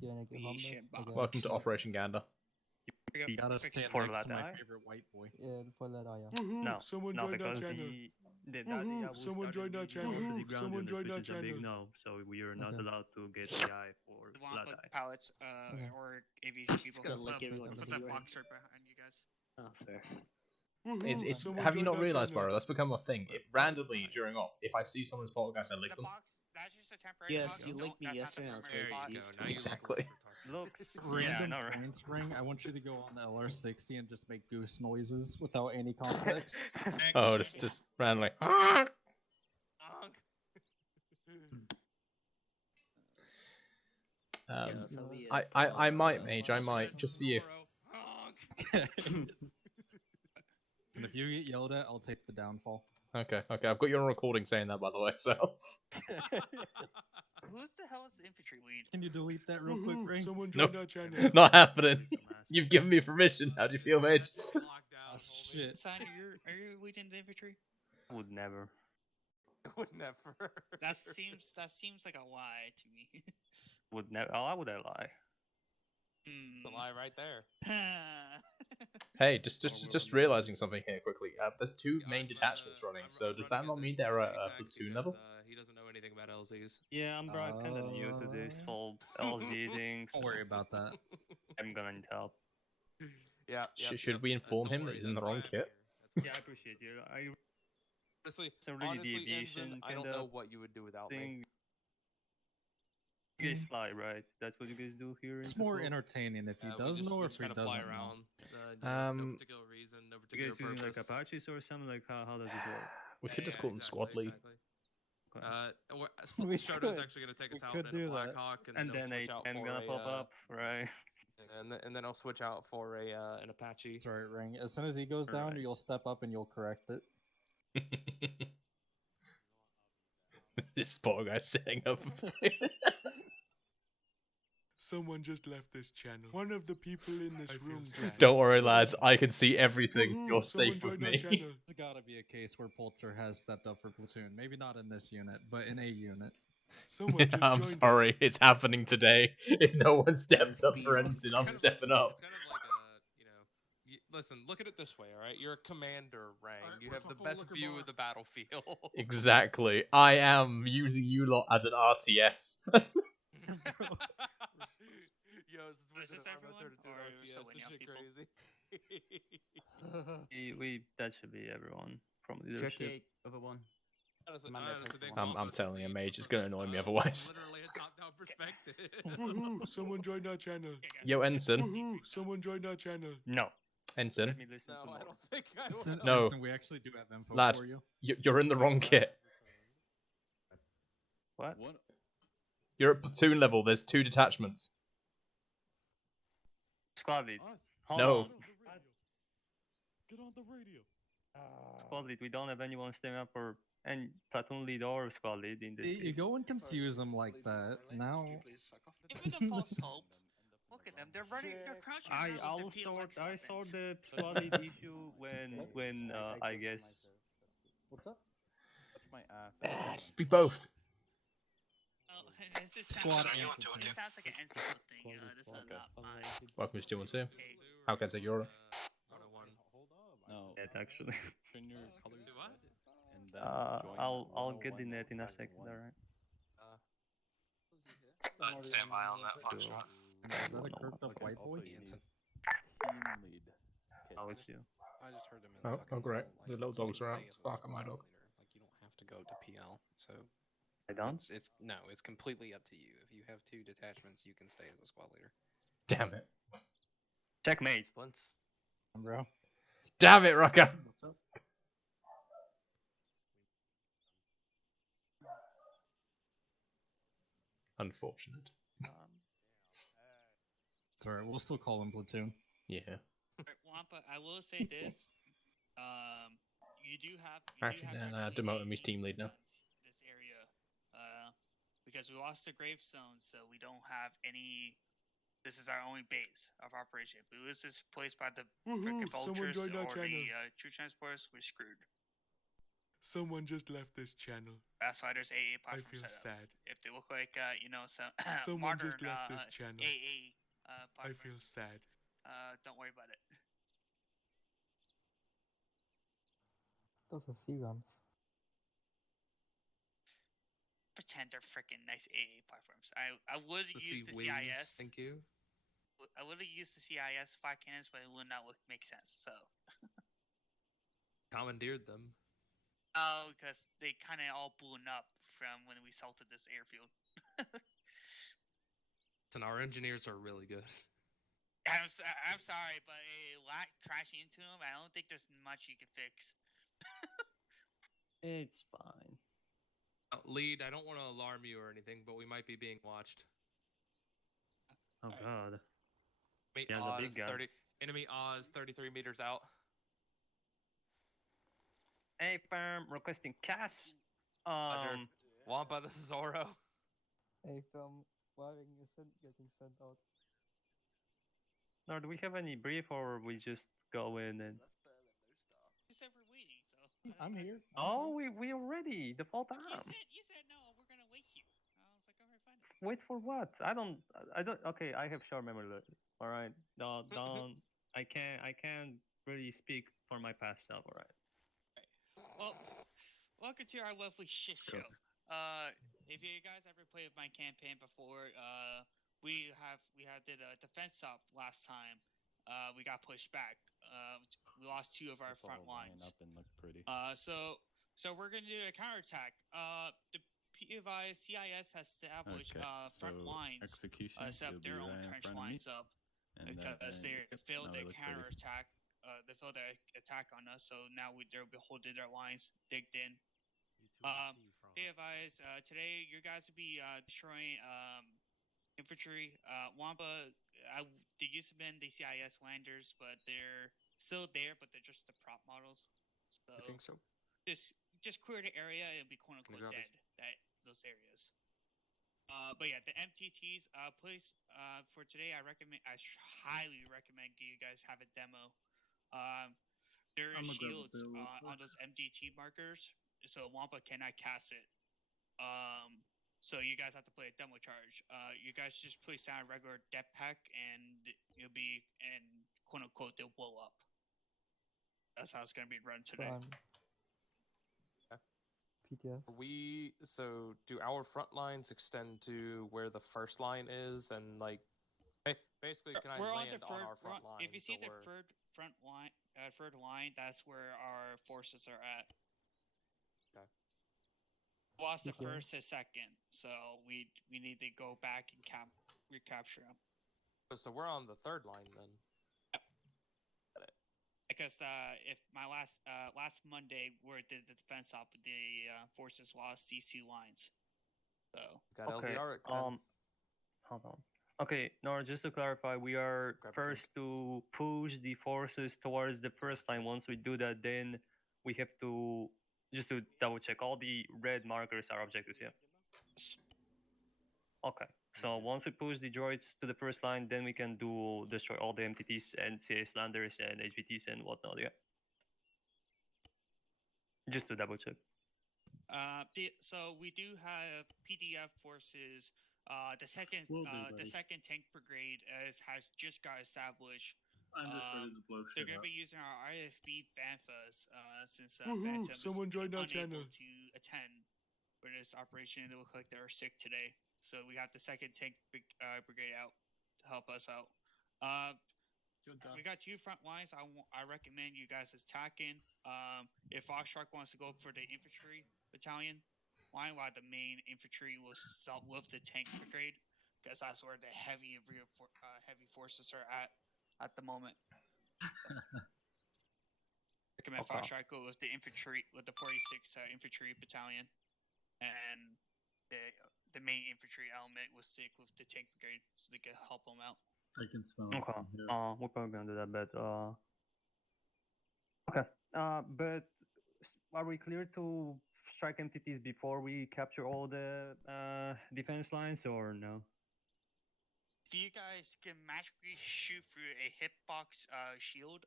Welcome to Operation Gander. You gotta stand for next to my that favorite white boy. For that, No, someone no, joined our because channel. someone joined our channel. Someone joined our channel. No, so we are not allowed to get AI for want to blood put eye. pallets or aviation people. gonna lick it Put with that the box right behind you guys. Oh, fair. It's Someone have you joined not our realized, channel. Barrow? That's become a thing. It randomly during op, if I see someone's poltergeist, I lick The them. box, that's just a temporary Yes, box. you licked me that's yesterday. I Not was the very permanent pleased. box. Exactly. Look, Random no, right. points ring. I want you to go on the LR60 and just make goose noises without any context. Oh, it's just randomly. I might, Mage. I might, just for you. And if you get yelled at, I'll take the downfall. Okay. I've got you on recording saying that, by the way. So. Who's the hell is the infantry lead? Can you delete that real quick, Ring? Someone No, joined our channel. not happening. You've given me permission. How do you feel, Mage? Oh shit. Sign, are you leading the infantry? Would never. Would never. That seems like a lie to me. Would never. Oh, I would lie. The lie right there. Hey, just realizing something here quickly. There's two main detachments running. So does that not mean they're at platoon level? He doesn't know anything about LZs. Yeah, I'm brought kind of new to this whole LG thing. Don't worry about that. I'm gonna need help. Yeah. Should we inform him that he's in the wrong kit? Yeah, I appreciate you. Honestly, So really honestly, the aviation Ensign, I don't kinda know what you would do without me. thing. You guys fly, right? That's what you guys do here. It's in more Patrol? entertaining if he We does just- know we or just if he kinda doesn't fly know. around. No particular reason, no You particular guys using like purpose. Apaches or something? Like how does it work? We could just call them squad lead. Exactly. We Shardo's could- actually going to take us we out could in do a that. Blackhawk, And then switch out I'm for gonna pop up, right? and then I'll switch out for an Apache. That's right, Ring. As soon as he goes down, Right. you'll step up and you'll correct it. This poor guy setting up a platoon. Someone just left this channel. One of the people in this room. Don't worry, lads. I can see everything. You're Someone safe with joined our me. channel. There's gotta be a case where Polter has stepped up for platoon. Maybe not in this unit, but in a unit. Someone just I'm joined sorry. us. It's happening today. If no one steps up for Ensign, I'm stepping up. It's kind of like listen, look at it this way, all right? You're a commander, Rang. Alright, You where's have my the full best liquor view bar? of the battlefield. Exactly. I am using you lot as an RTS. Yo, Is this everyone? Or someone young people? We that should be everyone from leadership. over one. I'm telling you, Mage, it's gonna annoy me otherwise. Literally a top-down perspective. Someone joined our channel. Yo, Ensign. Someone joined our channel. No. Ensign. Let me listen No, to I more. don't think I Listen, will. No. listen, we actually do have info Lad. for you. You're in the wrong kit. What? You're at platoon level. There's two detachments. Squad lead. Hold No. on. Get on the radio. Squad lead. We don't have anyone stepping up for any platoon lead or squad lead in this. You case. go and confuse them like that. Now, Even the false hope. Look at them. They're running. They're crouching. I around with their also PLX I saw weapons. the squad lead issue when I guess What's up? Touch my ass. Just be both. Oh, this Squad sounds, and it platoon. sounds like an NCO thing. This is not mine. Welcome to 212. Okay. How can I take your order? 101. No. it actually. Do what? I'll get the net in a second. Alright. Stand by on that Foxtrot. is that a kirked up white boy? Oh, it's you. I just heard him in Oh, fucking oh, great. phone, The little dogs are out. saying Bark at my dog. Like you don't have to go to PL. So I don't. it's completely up to you. If you have two detachments, you can stay as a squad leader. Damn it. Checkmate. Splints. Bro. Damn it, Rucker. What's up? Unfortunate. It's alright, we'll still call him platoon. Yeah. Alright, Wampa, I will say this. You do have. Actually, demote him. He's team lead now. This area, because we lost the Gravestone, so we don't have any. This is our only base of operation. If we lose this place by the freaking Someone vultures or joined our channel. the troop transporters, we're screwed. Someone just left this channel. That's why there's AA I platforms feel set up. sad. If they look like some Someone modern just left this channel. AA I feel platforms, sad. don't worry about it. Those are serums. Pretend they're freaking nice AA platforms. I would To use see the Wiz, CIS. thank you. I would have used the CIS 5 cannons, but it would not make sense. So. Commandeered them. Oh, because they kind of all blew up from when we salted this airfield. And our engineers are really good. I'm sorry, but crashing into them, I don't think there's much you can fix. It's fine. Lead, I don't want to alarm you or anything, but we might be being watched. Oh god. Meet Yeah, the Oz, big guy. 30, enemy Oz, 33 meters out. Hey, firm, requesting cash. Roger. Wampa, this is Oro. Hey, wiring isn't getting sent out. No, do we have any brief or we just go in and? You said we're waiting, so. I'm here. Oh, we are ready. The full time. You said no. We're gonna wait here. I was like, alright, fine. Wait for what? I don't. Okay, I have short memory. All right. No, don't. I can't really speak for my past self. All right. Well, welcome to our lovely shit show. If you guys ever played with my campaign before, we did a defense op last time. We got pushed back. We lost 2 of our It's front all lined lines. up and look pretty. So we're gonna do a counterattack. The PVI CIS has established front lines. Execution. Set up their own trench lines up because they failed their counterattack. They failed their attack on us. So now they'll be holding their lines digged in. Be advised, today you guys will be destroying infantry. Wamba, they used to be the CIS landers, but they're still there, but they're just the prop models. So I think so. just clear the area and be quote unquote dead. Those areas. But yeah, the MTTs. Please, for today, I highly recommend you guys have a demo. There are shields on those MDT markers, so Wampa cannot cast it. So you guys have to play a demo charge. You guys just place down a regular depth pack, and you'll be and quote unquote they'll blow up. That's how it's gonna be run today. Run. PTS. So do our front lines extend to where the first line is, and like, basically, can I We're land on the third our front line? If you see the third line, that's where our forces are at. Okay. Lost the first and second, so we need to go back and recapture them. So we're on the third line then. Because if my last Monday where did the defense op, the forces lost these 2 lines. So Got Okay. LZR. Hold on. Okay, Nora, just to clarify, we are Grab a first to push the forces towards the first line. Once we do that, then we have to just to double check all the red markers are objectives. Yeah. Okay. So once we push the droids to the first line, then we can destroy all the MTTs and CS landers and HVTs and whatnot. Yeah. Just to double check. So we do have PDF forces. The second tank brigade has just got established. I'm just ready to blow They're shit gonna up. be using our IFB Fanfas since Woohoo! Phantom Someone is joined our unable channel. to attend for this operation. They look like they're sick today, so we have the second tank brigade out to help us out. We got 2 front lines. I recommend you guys attacking. If Foxtrot wants to go for the infantry battalion line, while the main infantry will start with the tank brigade, because that's where the heavy forces are at the moment. Recommend Foxtrot go with the infantry, with the 46 infantry battalion, and the main infantry element will stick with the tank brigade so they can help them out. I can smell it Okay. from here. We're probably gonna do that, but okay. But are we clear to strike MTTs before we capture all the defense lines, or no? If you guys can magically shoot through a hitbox shield,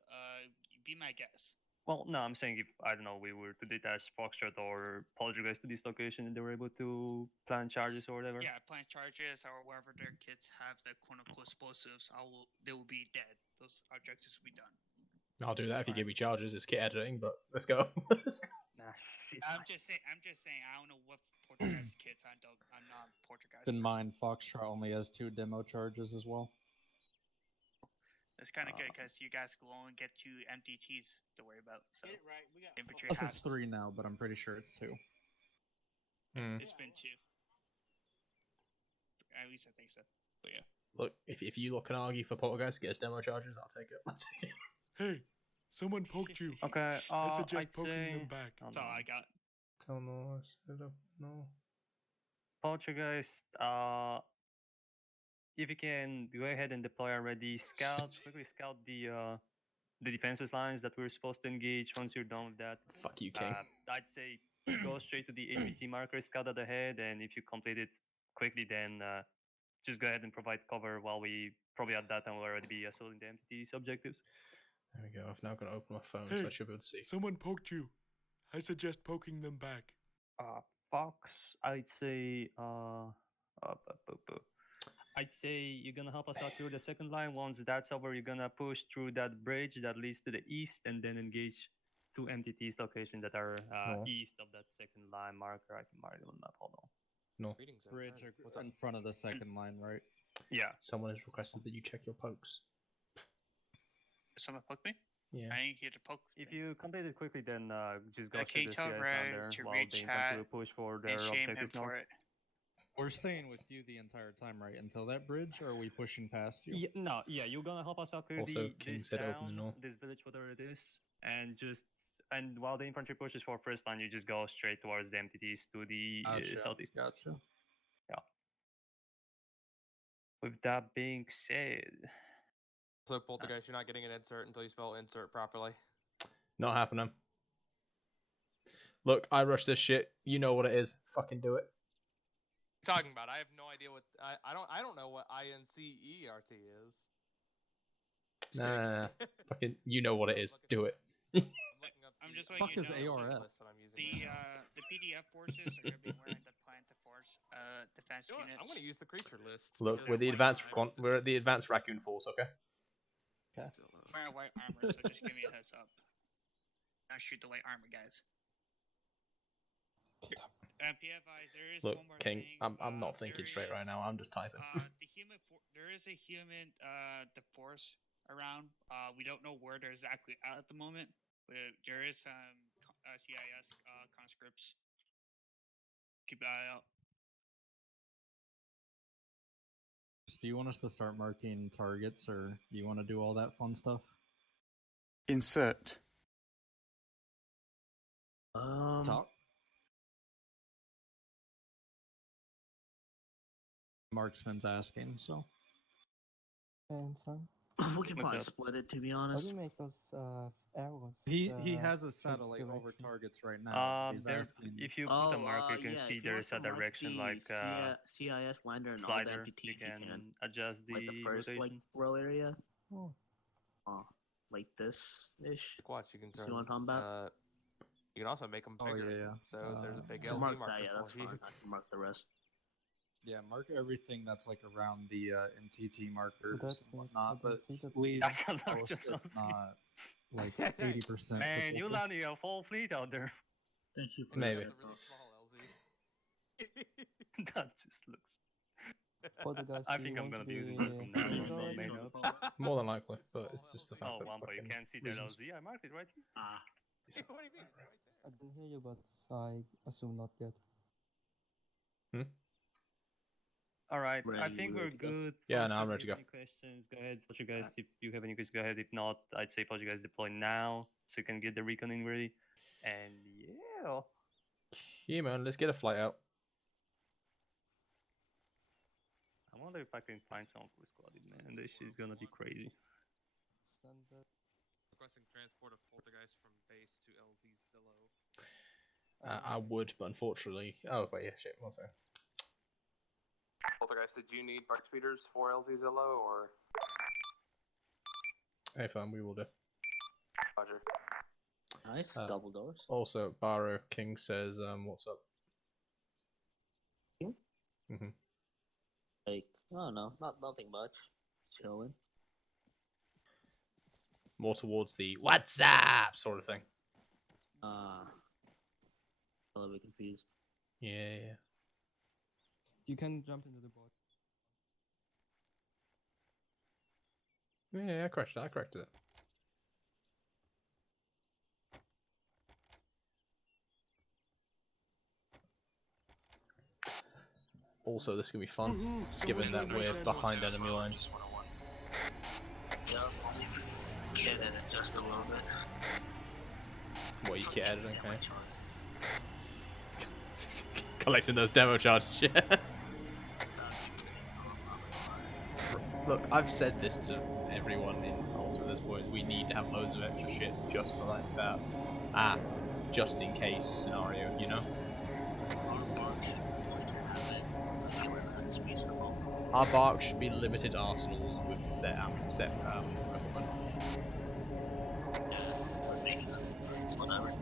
be my guest. Well, no, I'm saying if, I don't know, we were to detach Foxtrot or Poltergeist to this location and they were able to plant charges or whatever. Yeah, plant charges or wherever their kids have the quote-unquote explosives, they will be dead. Those objectives will be done. I'll do that if you give me charges. It's kit editing, but let's go. Let's go. Nah, I'm just saying. I don't know what Poltergeist kids. I'm not Poltergeist. Keep in person. mind, Foxtrot only has 2 demo charges as well. It's kind of good because you guys will only get 2 MDTs to worry about. So Get it right. We got infantry Plus has it's 3 now, but I'm pretty sure it's 2. It's been 2. At least I think so. But yeah. Look, if you look and argue for Poltergeist get us demo charges, I'll take it. I'll take it. Hey, someone poked you. Okay, I suggest I'd poking say... them back. That's all I got. Tell no, I said no. Poltergeist, if you can go ahead and deploy already, quickly scout the defenses lines that we're supposed to engage. Once you're done with that, Fuck you, King. I'd say go straight to the APT marker, scout at the head, and if you complete it quickly, then just go ahead and provide cover while we probably at that time will already be assaulting the MTT's objectives. There we go. I've now got to open my phone, Hey, so I should be able to see. Someone poked you. I suggest poking them back. Fox, I'd say I'd say you're gonna help us out through the second line. Once that's over, you're gonna push through that bridge that leads to the east, and then engage 2 MTT's locations that are east of that second line marker. I can mark them on the map. Hold on. No. Bridge in front of the second line, right? Yeah. Someone has requested that you check your pokes. Someone poke me? Yeah. I ain't here to poke. If you complete it quickly, then just go Okay, straight to tell CS down Ray there to while reach the infantry hat will push for their and shame him objectives north. for it. We're staying with you the entire time, right? Until that bridge, or are we pushing past you? Yeah, you're gonna help us out clear Also, King this said town, open the north. this village, whatever it is, and while the infantry pushes for first line, you just go straight towards the MTTs to the southeast. Gotcha. Yeah. With that being said, So Poltergeist, you're not getting an insert until you spell insert properly. Not happening. Look, I rush this shit. You know what it is. Fucking do it. Talking about? I have no idea what I don't know what INCERT is. Nah. Fucking, you know what it is. Do it. I'm just letting you know. ARF? The PDF forces are gonna be wearing the plant force defense You know what? units. I'm gonna use the creature list. Look, because we're the like, advanced. I haven't We're at the advanced raccoon force. Okay. Okay. Wearing white armor, so just give me a heads up. Not shoot the white armor guys. PFIs, there is Look, one more King. thing. I'm not thinking straight right now. I'm just typing. There is a human the force around. We don't know where they're exactly at the moment, but there is some CIS conscripts. Keep an eye out. Do you want us to start marking targets, or do you want to do all that fun stuff? Insert. Top. Marksman's asking, so. And some. We can probably split it, to be How honest. do you make those arrows? He has a satellite over direction? targets right now. He's asking. if you put a marker, you can see if you there's a also mark direction the like CIS lander and all the slider. entities, You you can can adjust like the first rotation. row area. Oh. Like this ish. Watch, you can turn. See what I'm talking about? You can also make them Oh, bigger. yeah. So there's a big So LZ mark marker that, yeah, that's for you. fine. I can mark the rest. Yeah, mark everything that's like around the MTT markers That's and it. whatnot, I but didn't see that. leave That's a lot most, of if not like 80%. Man, you potential. landing a full fleet out there. Thank you for Maybe. that. That's a really small LZ. That just looks. For the guys, I do think you I'm want gonna to be be using it from now single on. or Main You up. know, More than likely, but it's just the fact Oh, that Wampa, you fucking can't see that reasons. LZ. I marked it right here. Ah, What do you mean? It's right there. I didn't hear you, but I assume not yet. All right, I Ready, think we're ready to go. good. Yeah, Folks, no, I'm if ready to you go. have any questions, go ahead. Put you guys, if you have any questions, go ahead. If not, I'd say put you guys deploy now so you can get the reconning ready. And yeah, Yeah, man. Let's get a flight out. I wonder if I can find someone for squad, man. This is gonna be crazy. Send that. Requesting transport of Poltergeist from base to LZ Zillow. I would, but unfortunately. Oh wait, yeah, shit. One second. Poltergeist, did you need bark speeders for LZ Zillow or? Hey, fam, we will do. Roger. Nice, double doors. Also, Baro King says, what's up? King? Mm-hmm. Like, I don't know, nothing much. Chilling. More towards the "What's up" sort of thing. A little bit confused. Yeah. You can jump into the board. Yeah, I corrected it. Also, this is gonna be fun, given that we're behind enemy lines. Yeah, only if you get it just a little bit. What, you kit editing, hey? Collecting those demo charges, yeah. Look, I've said this to everyone in Ultra at this point. We need to have loads of extra shit just for like that. Just in case scenario, you know? Our bark should be limited arsenals with set equipment. Whatever.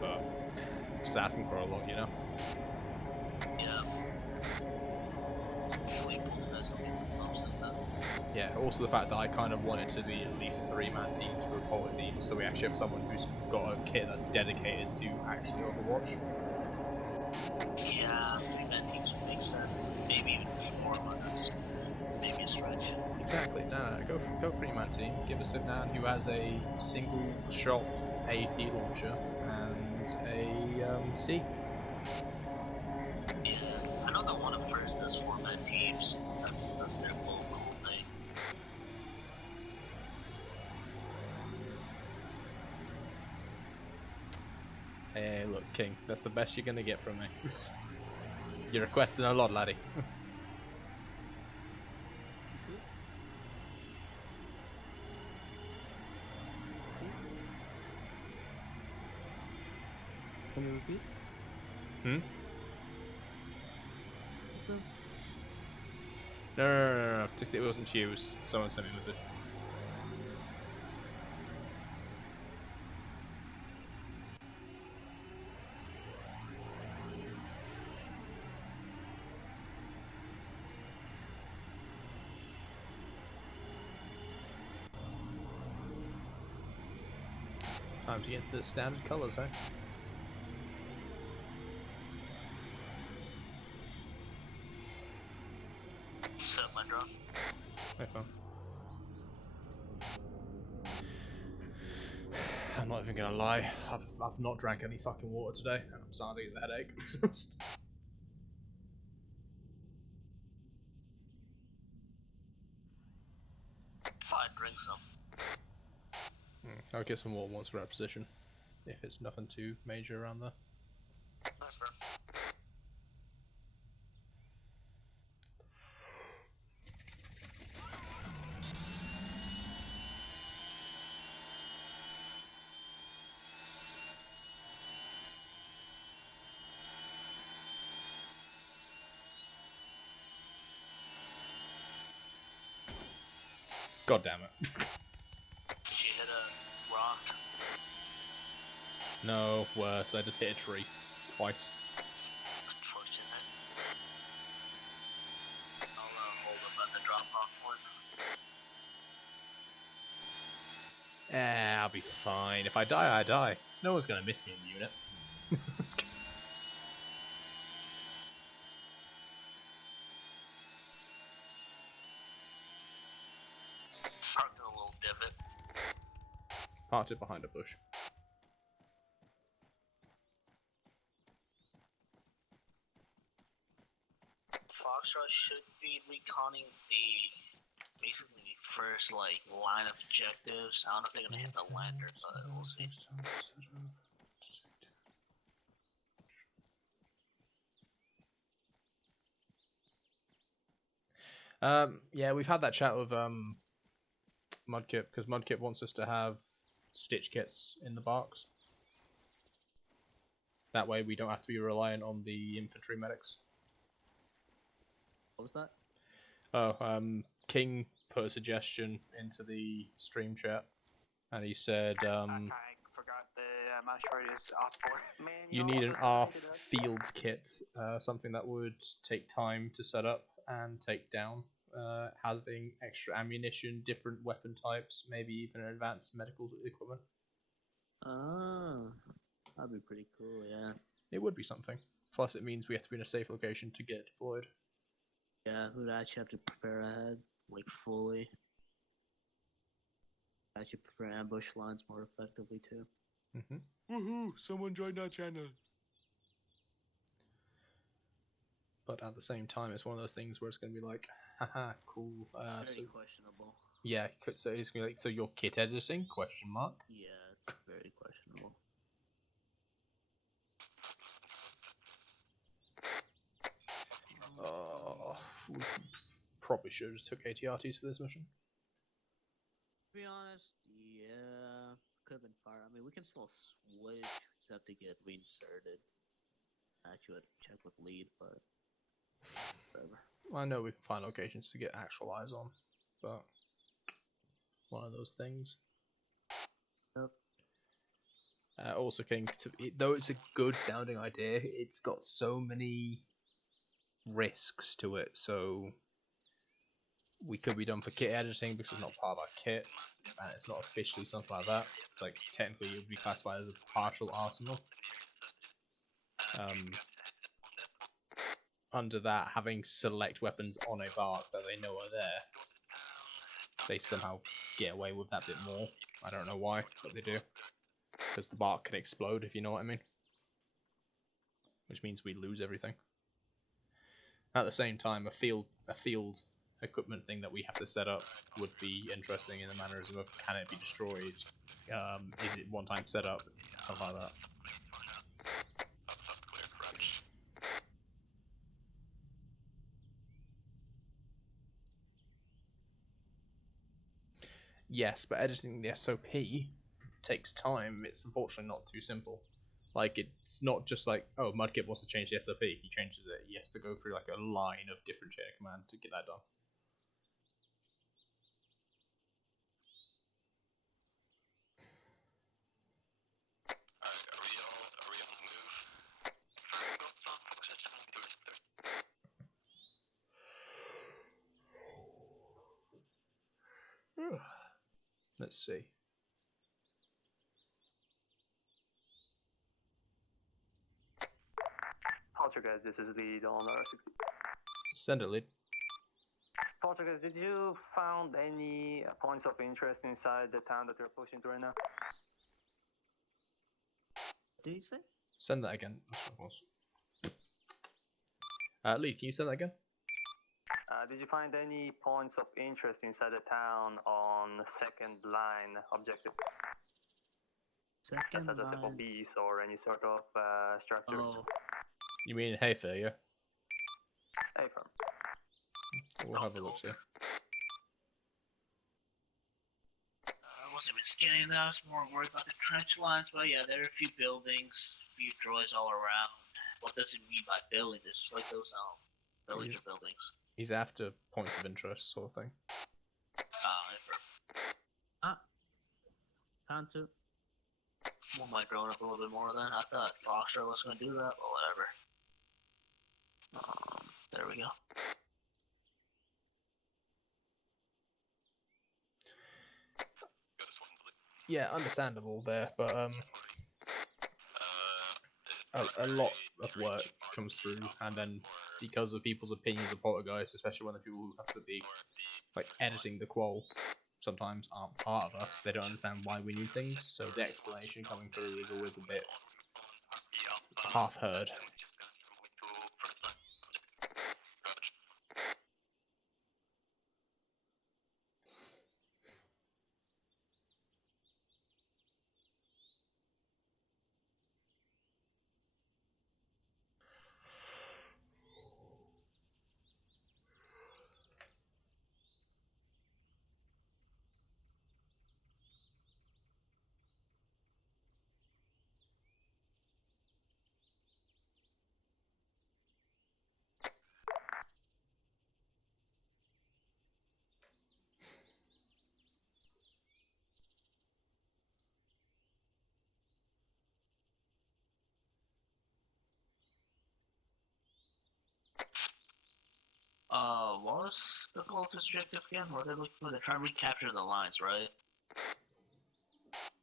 But just asking for a lot, you know? Yeah, also the fact that I kind of want it to be at least 3-man teams for a quality team, so we actually have someone who's got a kit that's dedicated to actually Overwatch. Yeah, 3-man teams would make sense. Maybe even 4, but that's maybe a stretch. Exactly, no, go 3-man team. Give us a man who has a single shot AT launcher and a C. Yeah, I know that one at first does 4-man teams. That's their local thing. Hey, look, King, that's the best you're gonna get from me. You're requesting a lot, laddie. Can you repeat? First. No. It wasn't you, it was someone sent me a message. Time to get the standard colours, eh? Set my drone. Thanks, man. I'm not even gonna lie, I've not drank any fucking water today, and I'm starting to get the headache. Fine, drink some. I'll get some water once we're at position, if it's nothing too major around there. That's fair. God damn it. Did you hit a rock? No, worse, I just hit a tree. Twice. Unfortunate. I'll hold up at the drop-off one. I'll be fine. If I die, I die. No one's gonna miss me in the unit. Parked in a little divot. Parked it behind a bush. Foxtrot should be reconning basically the first line of objectives. I don't know if they're gonna hit the lander, but we'll see. Yeah, we've had that chat with Mudkip, because Mudkip wants us to have stitch kits in the barks. That way we don't have to be reliant on the infantry medics. What was that? Oh, King put a suggestion into the stream chat, and he said, I forgot the match radius R4. Man, you need an R field kit, something that would take time to set up and take down, having extra ammunition, different weapon types, maybe even advanced medical equipment. Oh, that'd be pretty cool, yeah. It would be something. Plus, it means we have to be in a safe location to get it deployed. Yeah, we'd actually have to prepare ahead, like fully. Actually prepare ambush lines more effectively too. Woohoo! Someone joined our channel. But at the same time, it's one of those things where it's going to be like, haha, cool. It's very questionable. Yeah, so it's going to be like, so your kit editing? Question mark. Yeah, it's very questionable. We probably should have just took ATRTs for this mission. To be honest, yeah, could have been fire. I mean, we can still switch. Just have to get reinserted. Actually, I'd check with lead, but whatever. I know we can find locations to get actual eyes on, but one of those things. Yep. Also, King, though it's a good sounding idea, it's got so many risks to it. So we could be done for kit editing because it's not part of our kit, and it's not officially something like that. It's like technically it would be classified as a partial arsenal. Under that, having select weapons on a bark that they know are there, they somehow get away with that bit more. I don't know why, but they do. Because the bark can explode, if you know what I mean. Which means we lose everything. At the same time, a field equipment thing that we have to set up would be interesting in the mannerism of, can it be destroyed? Is it one time set up? Something like that. Yes, but editing the SOP takes time. It's unfortunately not too simple. Like, it's not just like, oh, Mudkip wants to change the SOP. He changes it. He has to go through like a line of different chain of command to get that done. Let's see. Poltergeist, this is lead on R6. Send it, lead. Poltergeist, did you found any points of interest inside the town that you're pushing to right now? What did you say? Send that again. Lead, can you send that again? Did you find any points of interest inside the town on second line objective? Second such as line. FOBs or any sort of structure. Oh, You mean Hayfair, yeah? Hey, firm. We'll have a look, see. I wasn't even scanning that. I was more worried about the trench lines, but yeah, there are a few buildings, a few droids all around. What does it mean by buildings? It's just like those villager buildings. He's after points of interest, sort of thing. Can't. One might grown up a little bit more than I thought. Foxtrot was going to do that, but whatever. There we go. Yeah, understandable there, but a lot of work comes through, and then because of people's opinions of Poltergeist, especially when the people who have to be like editing the qual sometimes aren't part of us, they don't understand why we need things, so the explanation coming through is always a bit half heard. What was the goal of this objective again? What are they looking for? They're trying to recapture the lines, right?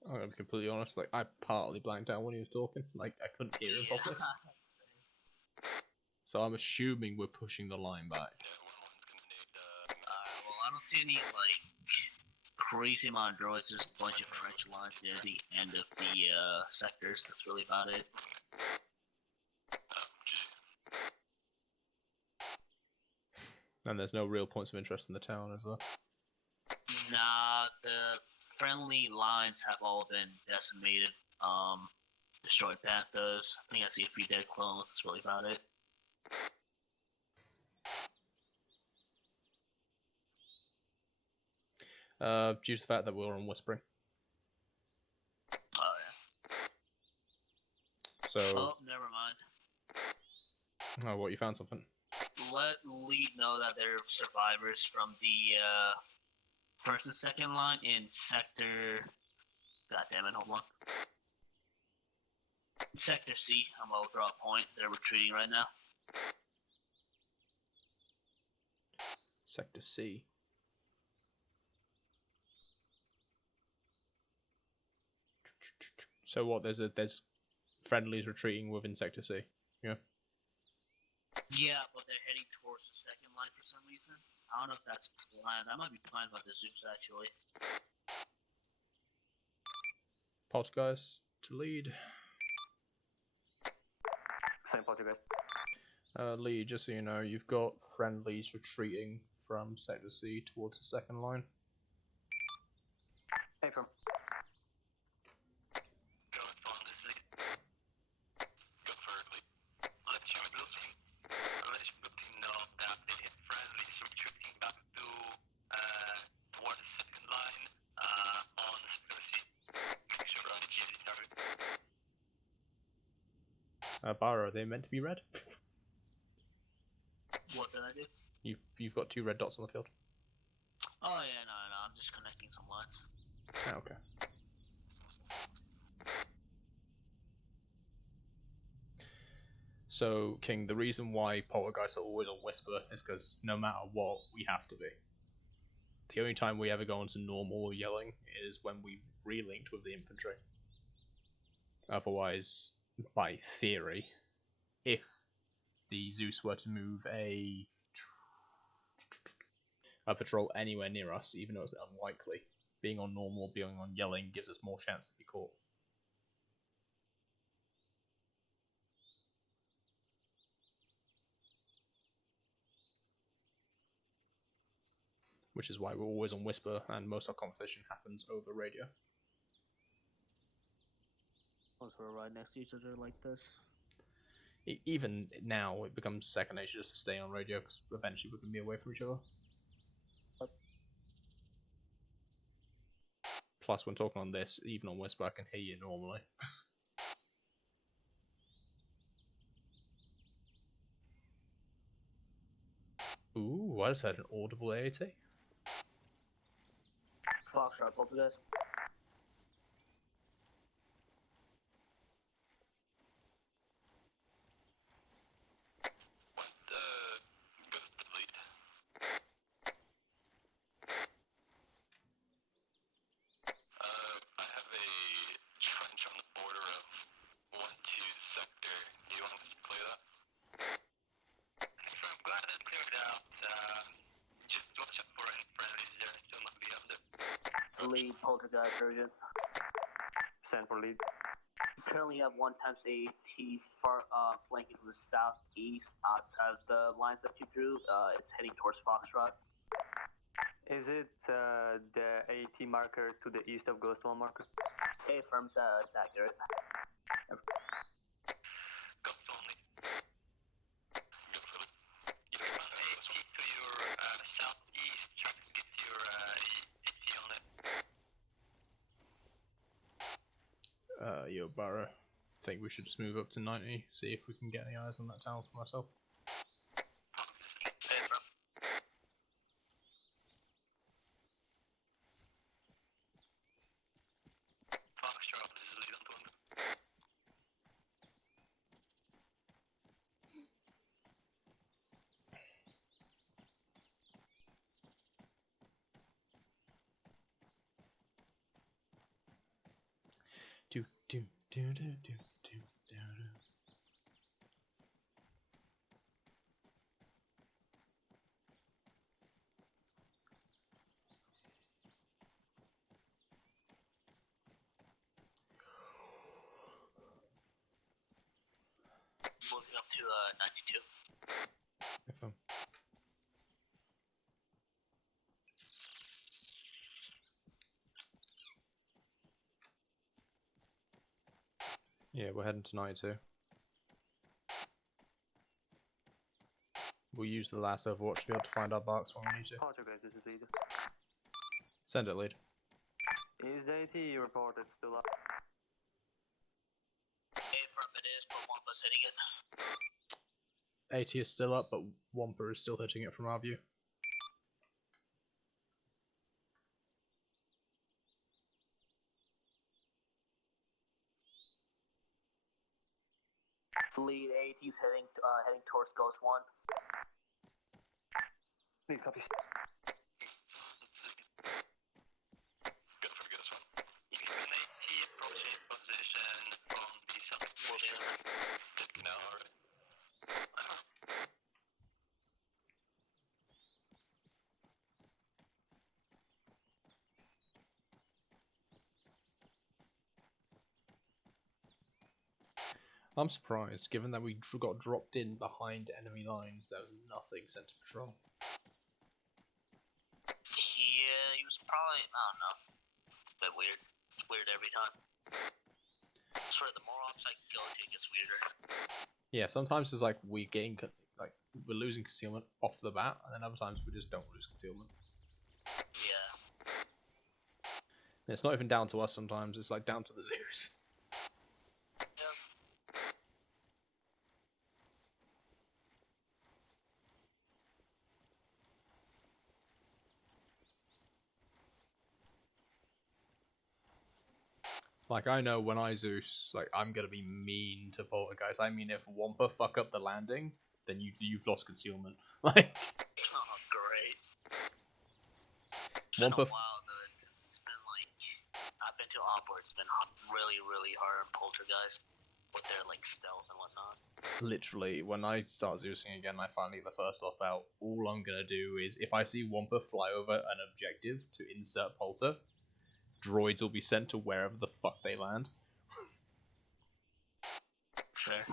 I'm gonna be completely honest. Like I partly blanked out when he was talking. Like I couldn't hear him properly. So I'm assuming we're pushing the line back. Well, I don't see any like crazy amount of droids. There's a bunch of French lines near the end of the sectors. That's really about it. And there's no real points of interest in the town, is there? Nah, the friendly lines have all been decimated. Destroyed Panthers. I think I see a few dead clones. That's really about it. Due to the fact that we're on Whispering. Oh yeah. So. Oh, never mind. Oh, what? You found something? Let lead know that they're survivors from the first and second line in sector. God damn it! Hold on. Sector C. I'm gonna draw a point. They're retreating right now. Sector C. So what? There's friendlies retreating within Sector C. Yeah. Yeah, but they're heading towards the second line for some reason. I don't know if that's planned. That might be planned by the Zeus actually. Poltergeist to lead. Same Poltergeist. Lee, just so you know, you've got friendlies retreating from Sector C towards the second line. Hey, from. Barra, are they meant to be red? What did I do? You've got 2 red dots on the field. Oh yeah, no, I'm just connecting some lines. Oh, okay. So, King, the reason why poltergeists are always on Whisper is because no matter what, we have to be. The only time we ever go into normal or yelling is when we relinked with the infantry. Otherwise, by theory, if the Zeus were to move a patrol anywhere near us, even though it's unlikely, being on normal or being on yelling gives us more chance to be caught. Which is why we're always on Whisper, and most of our conversation happens over radio. Once we're right next to each other like this. Even now, it becomes second nature just to stay on radio, because eventually we're going to be away from each other. Plus, when talking on this, even on Whisper, I can hear you normally. Ooh, I just had an audible AAT. Foxtrot, both of this. Lead poltergeist urgent. Send for lead. We currently have 1 times AT far flanking from the southeast outside of the lines that you drew. It's heading towards Foxtrot. Is it the AT marker to the east of Ghost Wall marker? Hey, firms, it's accurate. Yo, Barra, I think we should just move up to 90, see if we can get any eyes on that town for myself. Do, do, do, do, do, do. Moving up to 92. FM. Yeah, we're heading to 92. We'll use the last Overwatch to be able to find our barks when we need to. Roger, guys, this is lead. Send it, lead. Is the AT reported still up? Affirm it is, but one was hitting it. AT is still up, but Wampa is still hitting it from our view. Lead AT's heading towards Ghost 1. Lead copy. Good for Ghost 1. You can AT approaching position from the south portion. Now, alright. I'm surprised, given that we got dropped in behind enemy lines, there was nothing sent to patrol. Yeah, he was probably, I don't know. It's a bit weird. It's weird every time. I swear, the more ops I go to, it gets weirder. Yeah, sometimes it's like we're losing concealment off the bat, and then other times we just don't lose concealment. Yeah. And it's not even down to us sometimes, it's like down to the Zeus. Yep. Like, I know when I Zeus, like, I'm gonna be mean to poltergeist. I mean, if Wampa fuck up the landing, then you've lost concealment. Like, Oh, great. It's Wampa. been a while, though, since it's been like, I've been to Onboard, it's been really, really hard on Poltergeist with their like stealth and whatnot. Literally, when I start Zeusing again, I finally get the first off out. All I'm gonna do is, if I see Wampa fly over an objective to insert Polter, droids will be sent to wherever the fuck they land. Fair.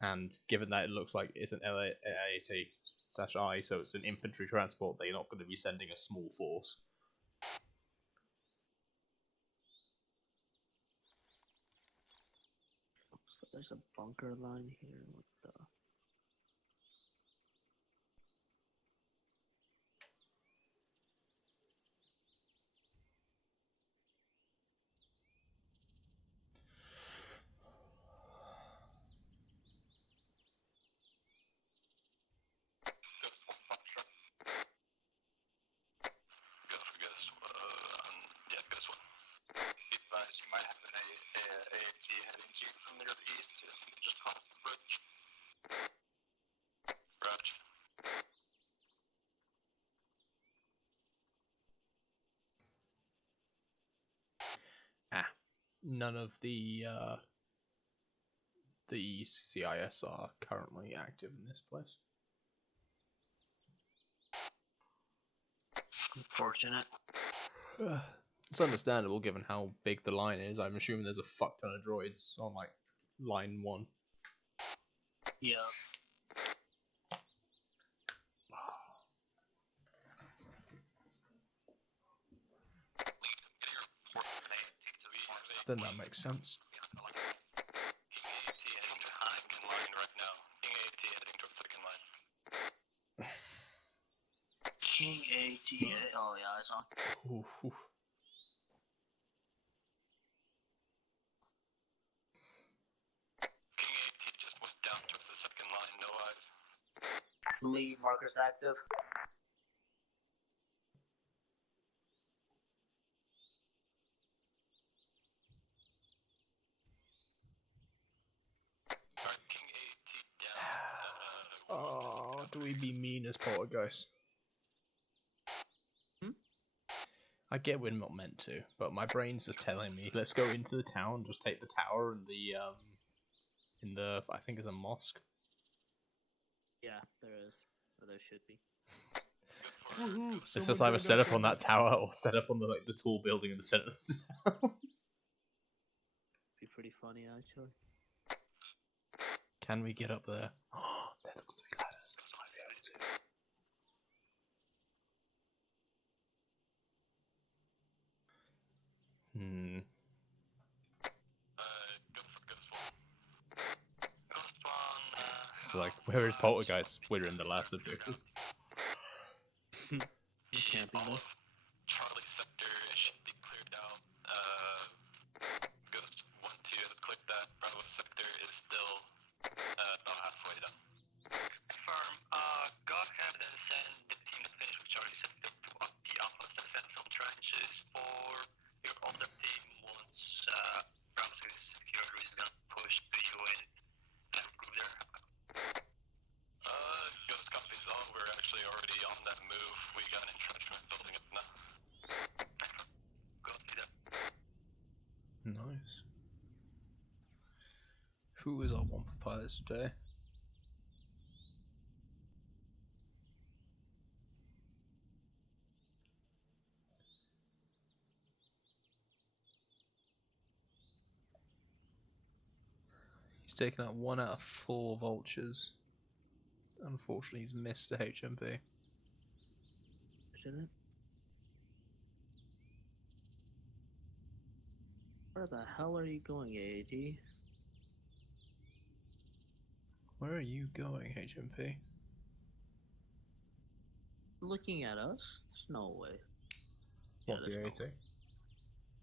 And given that it looks like it's an LAAT/I, so it's an infantry transport, they're not going to be sending a small force. So there's a bunker line here. What the? You might have an AAT heading to you from the northeast. Just cross the bridge. Roger. None of the CIS are currently active in this place. Unfortunate. It's understandable given how big the line is. I'm assuming there's a fuck ton of droids on like line 1. Yeah. Then that makes sense. King AT. Oh yeah, it's on. Ooh, ooh. King AT just went down towards the second line. No eyes. Lead markers active. King AT down. Oh, do we be mean as poltergeist? I get we're not meant to, but my brain's just telling me, let's go into the town, just take the tower and I think it's a mosque. Yeah, there is. Or there should be. It's just either set up on that tower or set up on the tall building in the center of the town. Be pretty funny actually. Can we get up there? Oh, there looks 3 ladders. I might be able to. It's like, where is Poltergeist? We're in the last of it. Camping though. Charlie sector, it should be cleared out. Ghost 1-2 has clicked that. Bravo sector is still about halfway done. Confirm. Go ahead and send the team to finish with Charlie sector to up the office and send some trenches for your older team once Bravo security is gonna push to you and recruit there. Ghost copies all. We're actually already on that move. We got an entrenchment building up now. Go see that. Nice. Who is our one for pilots today? He's taken out 1 out of 4 vultures. Unfortunately, he's missed a HMP. Shouldn't it? Where the hell are you going, AAD? Where are you going, HMP? Looking at us? There's no way. What, there's the no 80? way.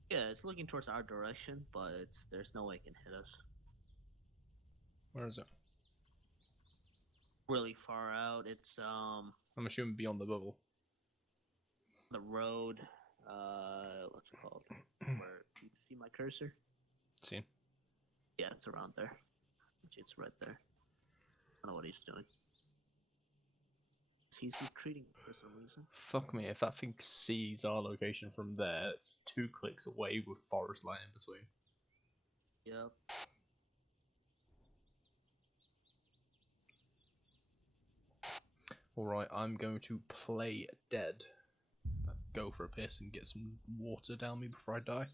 Yeah, it's looking towards our direction, but there's no way it can hit us. Where is it? Really far out. It's I'm assuming beyond the bubble. the road. What's it called? Where you see my cursor? Seen. Yeah, it's around there. It's right there. I don't know what he's doing. He's retreating for some reason. Fuck me, if that thing sees our location from there, it's 2 clicks away with forest line in between. Yep. Alright, I'm going to play dead. Go for a piss and get some water down me before I die.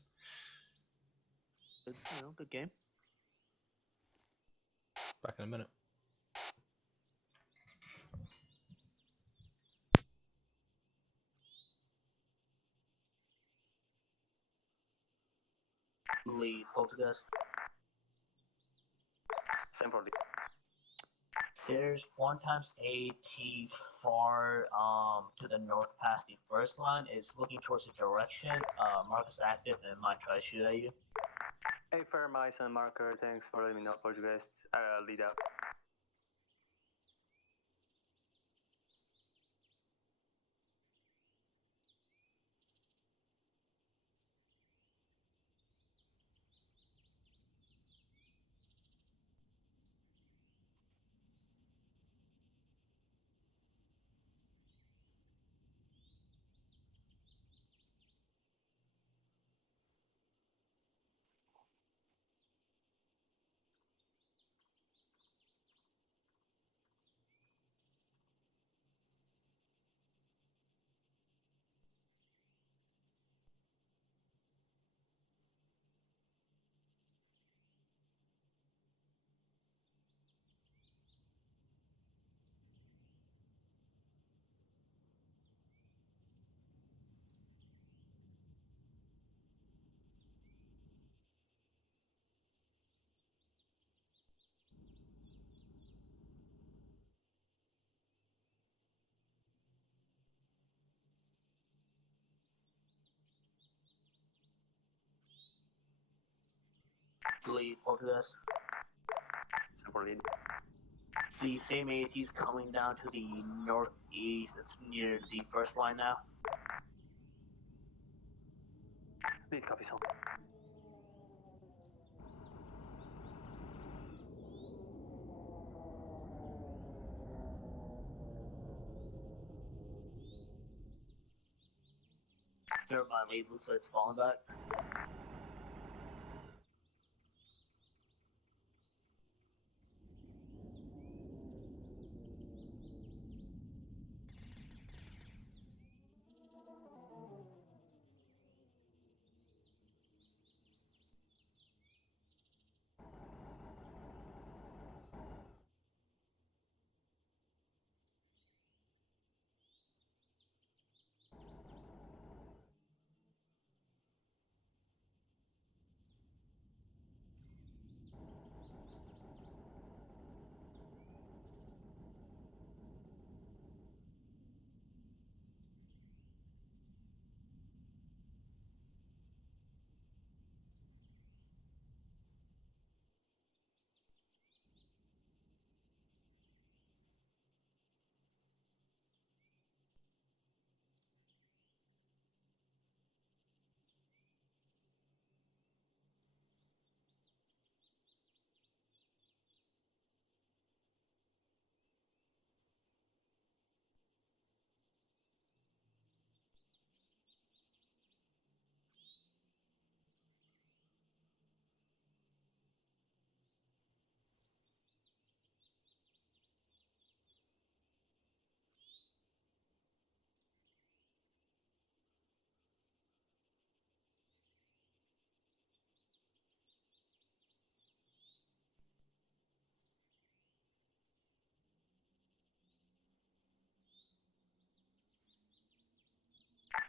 Good, good game. Back in a minute. Lead Poltergeist. Same for lead. There's 1x AT far to the north past the first line. Is looking towards the direction. Marcus active and might try to shoot at you. Hey, fair mice and marker. Thanks for letting me know, Portuguese. Lead out. Lead Poltergeist. Same for lead. The same AT is coming down to the northeast. It's near the first line now. Lead copies home. Dirt by lead looks like it's falling back.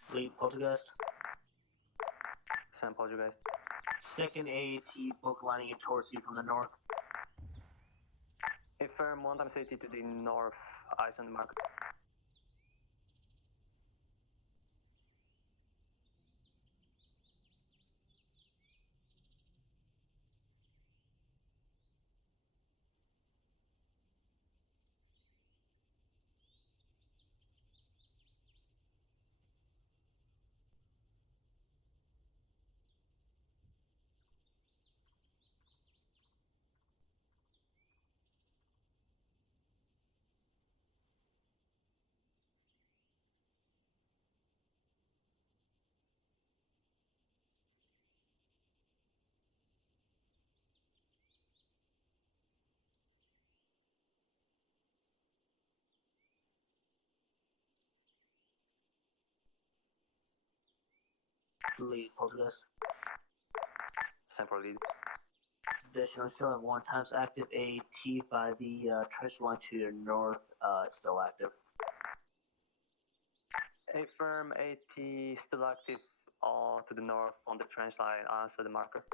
Fleet Poltergeist. Send Poltergeist. Second AAT book lining it towards you from the north. Affirm 1 times 80 to the north, eyes on the marker. Fleet Poltergeist. Send for lead. Additionally, still at 1 times active AAT by the trench line to your north. It's still active. Affirm 80 still active to the north on the trench line, answer the marker.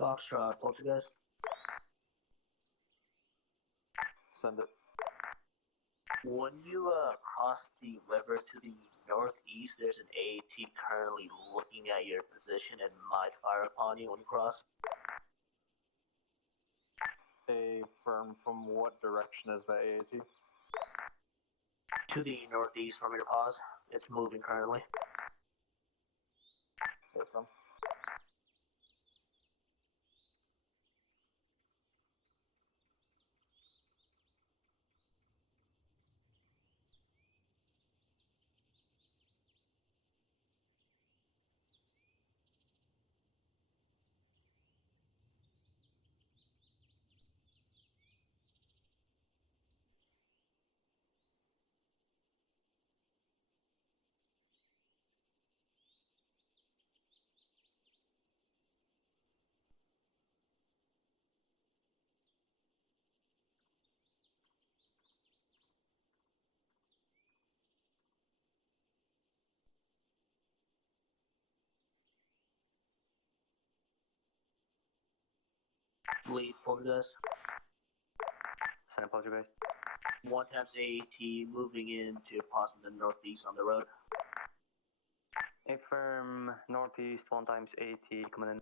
Foxtrot, Poltergeist. Send it. When you cross the river to the northeast, there's an AAT currently looking at your position and might fire upon you when you cross. A firm from what direction is the AAT? To the northeast from your pause. It's moving currently. A firm. Lead Poltergeist. Send Poltergeist. 1 times AAT moving into possibly the northeast on the road. A firm northeast 1 times AT coming in.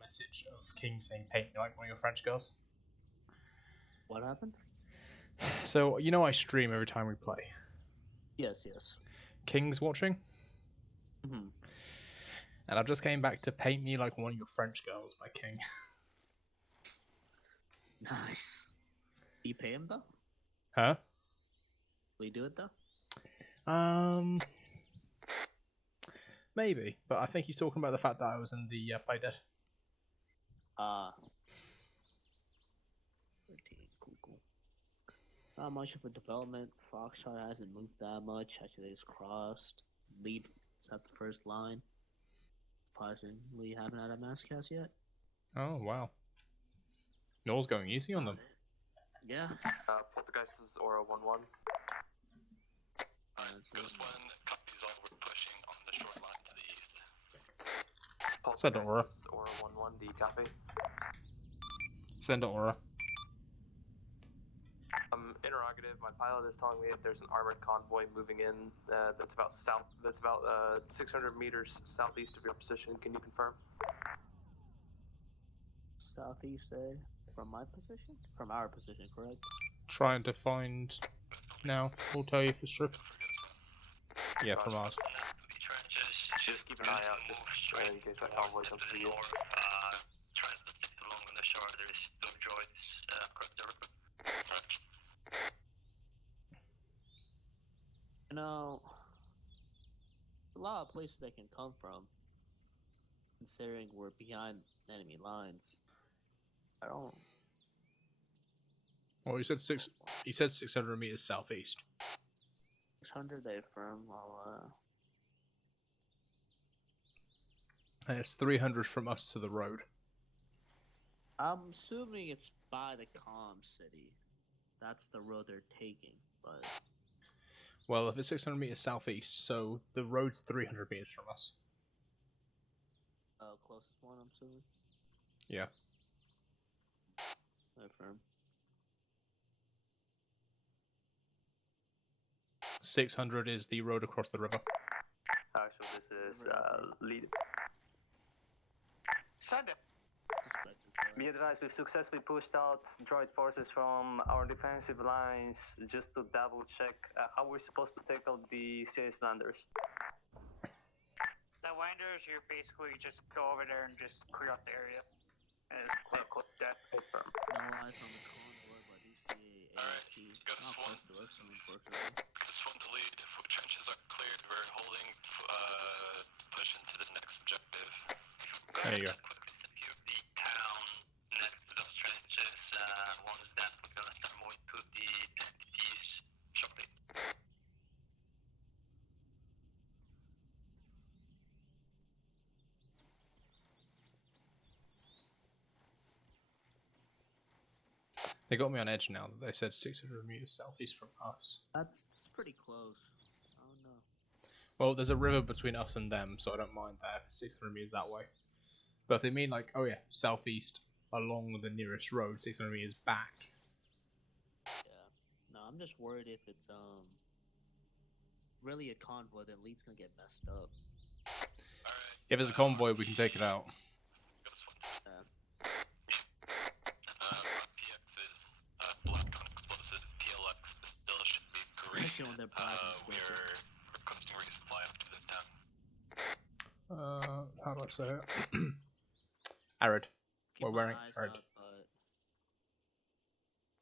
Message of King saying paint me like one of your French girls. What happened? So, you know I stream every time we play. Yes, yes. King's watching. Mm-hmm. And I've just came back to paint me like one of your French girls by King. Nice. Do you pay him though? Huh? Will you do it though? Maybe, but I think he's talking about the fact that I was in the Play Dead. 13, cool. Not much of a development. Foxtrot hasn't moved that much. Actually, it's crossed. Lead is at the first line. Surprisingly, haven't had a mass cast yet. Oh, wow. Noel's going easy on them. Yeah. Poltergeist is Aura 1-1. Ghost 1 copies all. We're pushing on the short line to the east. Send Aura. Poltergeist is Aura 1-1. Do you copy? Send Aura. Interrogative. My pilot is telling me that there's an armored convoy moving in. That's about 600 meters southeast of your position. Can you confirm? Southeast, from my position? From our position, correct? Trying to find now. We'll tell you if it's true. Yeah, from ours. Just keep an eye out, just in case that convoy comes to you. Trying to stick along on the shore. There's no droids across the river. You know, a lot of places they can come from, considering we're behind enemy lines. I don't. Well, he said 600 meters southeast. 600 they affirm. And it's 300 from us to the road. I'm assuming it's by the Calm City. That's the road they're taking, but. Well, if it's 600 meters southeast, so the road's 300 meters from us. Closest one, I'm assuming. Yeah. Affirm. 600 is the road across the river. Actually, this is lead. Send it. Be advised, we successfully pushed out droid forces from our defensive lines just to double check how we're supposed to tackle the CS landers. That Winders, you're basically just go over there and just clear out the area. And it's clear that. No eyes on the convoy, but I do see a AAT. Not close to us, unfortunately. This one to lead. If trenches are cleared, we're holding push into the next objective. There you go. The town next to those trenches, once that we're gonna start moving to the entities shortly. They got me on edge now that they said 600 meters southeast from us. That's pretty close. I don't know. Well, there's a river between us and them, so I don't mind that if it's 600 meters that way. But if they mean like, oh yeah, southeast along the nearest road, 600 meters back. Yeah. No, I'm just worried if it's really a convoy, then lead's gonna get messed up. If it's a convoy, we can take it out. Showing their black we're requesting resupply after this town. How do I say it? Arid. Keep We're my wearing eyes arid. out,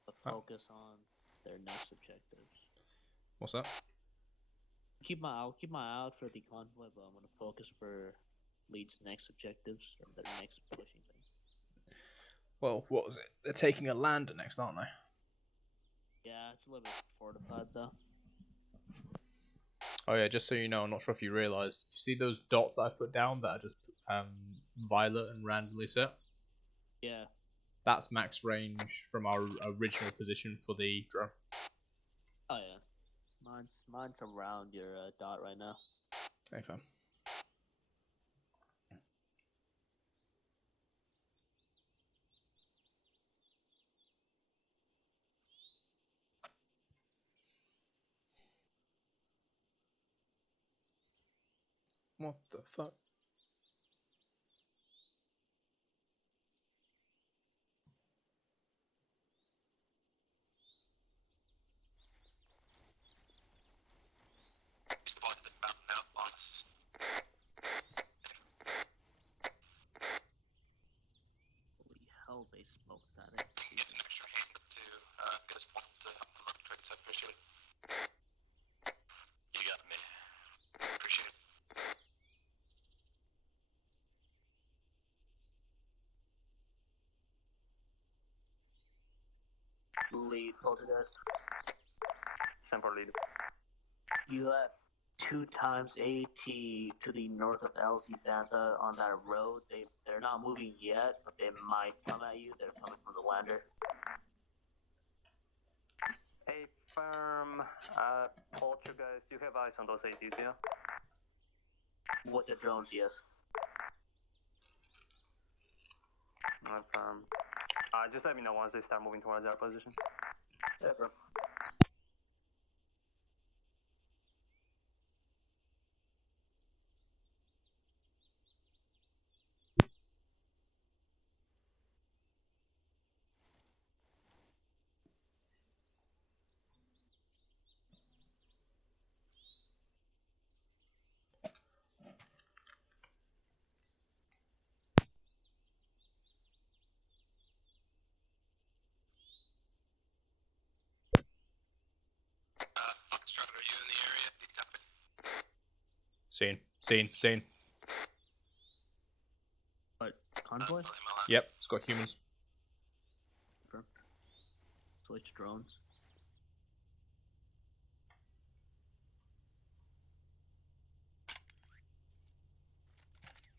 but focus on their next objectives. What's that? I'll keep my eye out for the convoy, but I'm gonna focus for lead's next objectives and their next pushing thing. Well, what was it? They're taking a lander next, aren't they? Yeah, it's a little bit fortified though. Oh yeah, just so you know, I'm not sure if you realised. You see those dots I put down that are just violet and randomly set? Yeah. That's max range from our original position for the drone. Oh yeah. Mine's around your dot right now. Okay, fine. What the fuck? Spots it out now, boss. Holy hell, they smoked that in. Get an extra hand to get a spot to help them up towards. I appreciate it. You got me. Appreciate it. Lead, Poltergeist. Semper lead. You have 2 times AT to the north of LZ Bantha on that road. They're not moving yet, but they might come at you. They're coming from the lander. A firm Poltergeist, you have eyes on those ATs, yeah? With the drones, yes. Firm. Just let me know once they start moving towards our position. Yeah, bro. Foxtrot, are you in the area? Do you copy? Seen. What, convoy? Yep, it's got humans. Switch drones.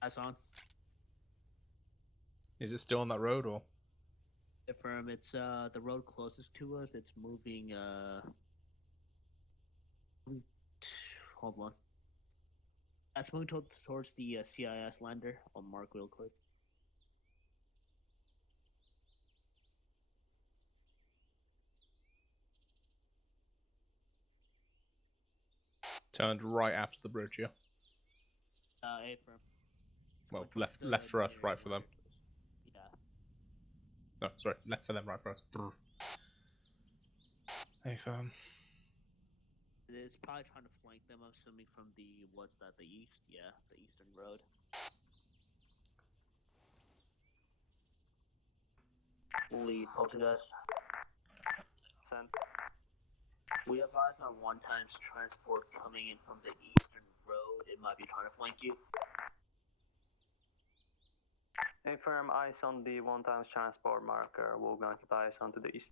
Eyes on. Is it still on that road or? Affirm, it's the road closest to us. It's moving hold on. That's moving towards the CIS lander. I'll mark real quick. Turned right after the bridge, yeah? Affirm. Well, left for us, right for them. Yeah. No, sorry, left for them, right for us. Hey, firm. It's probably trying to flank them. I'm assuming from the what's that? The east? Yeah, the eastern road. Lead poltergeist. Send. We have eyes on one times transport coming in from the eastern road. It might be trying to flank you. Affirm eyes on the 1 times transport marker. We're going to keep eyes on to the east.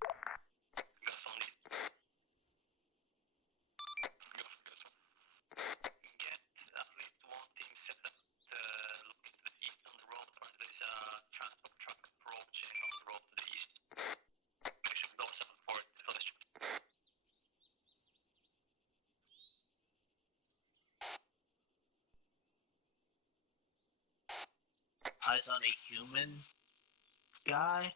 Eyes on a human guy.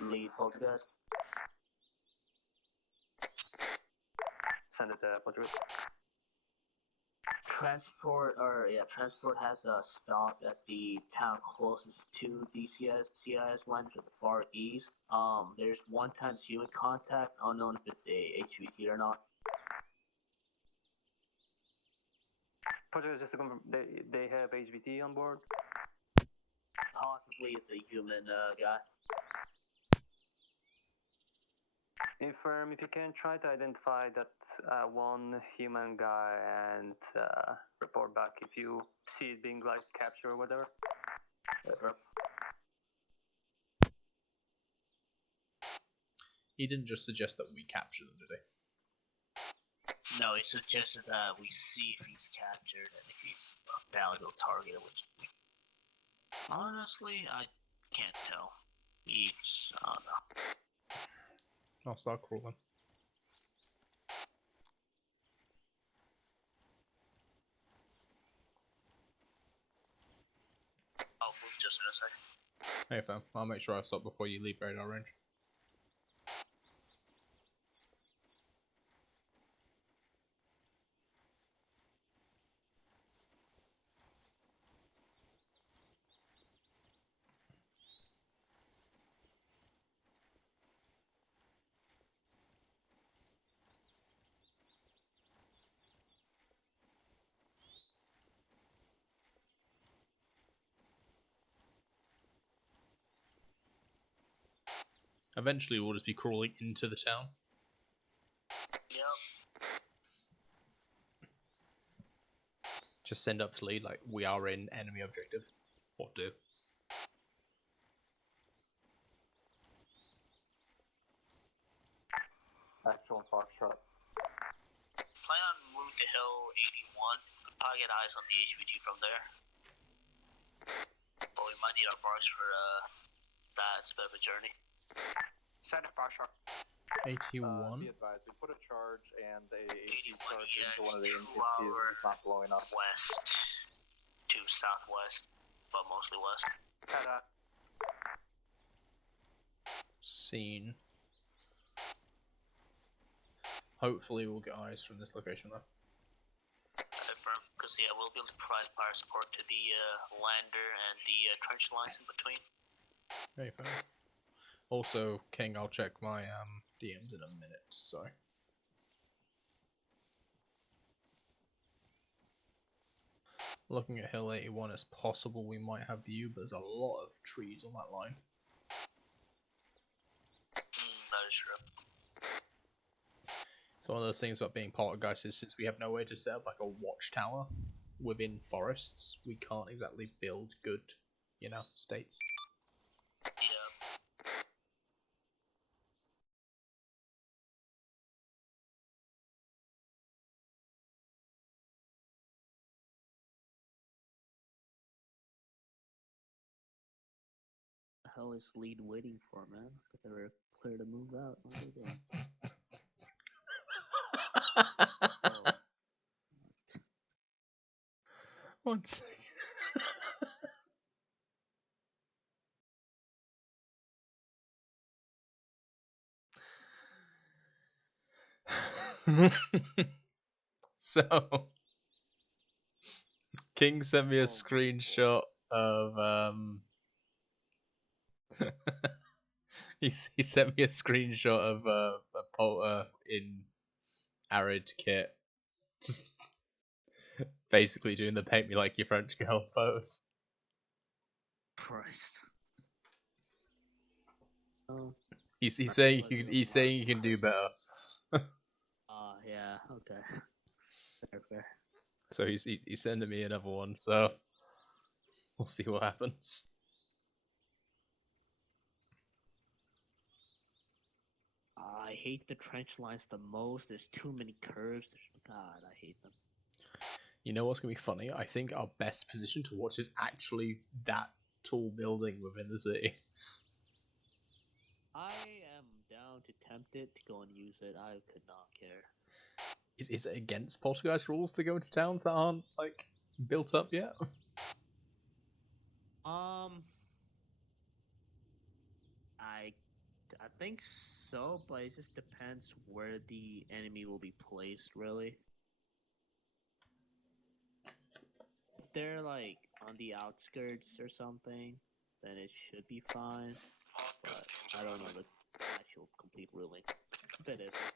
Lead poltergeist. Send it to poltergeist. Transport has stopped at the town closest to the CIS line to the far east. There's 1 times human contact, unknown if it's a HVT or not. Poltergeist, just to confirm, they have HVT on board? Possibly it's a human guy. Affirm, if you can, try to identify that one human guy and report back if you see it being like captured or whatever. He didn't just suggest that we capture them, did he? No, he suggested that we see if he's captured and if he's a valuable target, which honestly, I can't tell. I don't know. I'll start crawling. I'll move just in a second. Hey fam, I'll make sure I stop before you leave radar range. Eventually we'll just be crawling into the town. Yep. Just send up to lead like we are in enemy objective. What do? Actual Foxtrot. Plan on moving to Hill 81. Could probably get eyes on the HVT from there. But we might need our bars for that. It's a bit of a journey. Send a Foxtrot. 81. Be advised, we put a charge and a HV 81, charge yeah, into one of the it's 2 MTTs and it's not blowing up. West to southwest, but mostly west. Scene. Hopefully we'll get eyes from this location though. Confirm, because yeah, we'll be able to provide fire support to the lander and the trench lines in between. Very fair. Also, King, I'll check my DMs in a minute, so. Looking at Hill 81, it's possible we might have view, but there's a lot of trees on that line. That is true. It's one of those things about being poltergeist is since we have no way to set up like a watchtower within forests, we can't exactly build good, states. Yeah. The hell is lead waiting for, man? If they were clear to move out, what are they doing? One second. So, King sent me a screenshot of He sent me a screenshot of a polter in Arid kit. Just basically doing the paint me like your French girl pose. Christ. Oh. He's saying you can do better. Yeah, okay. Fair. So he's sending me another one, so we'll see what happens. I hate the trench lines the most. There's too many curves. God, I hate them. You know what's gonna be funny? I think our best position to watch is actually that tall building within the city. I am down to tempt it to go and use it. I could not care. Is it against Poltergeist rules to go into towns that aren't like built up yet? I think so, but it just depends where the enemy will be placed, really. If they're like on the outskirts or something, then it should be fine. But I don't know the actual complete ruling. It's a bit iffy.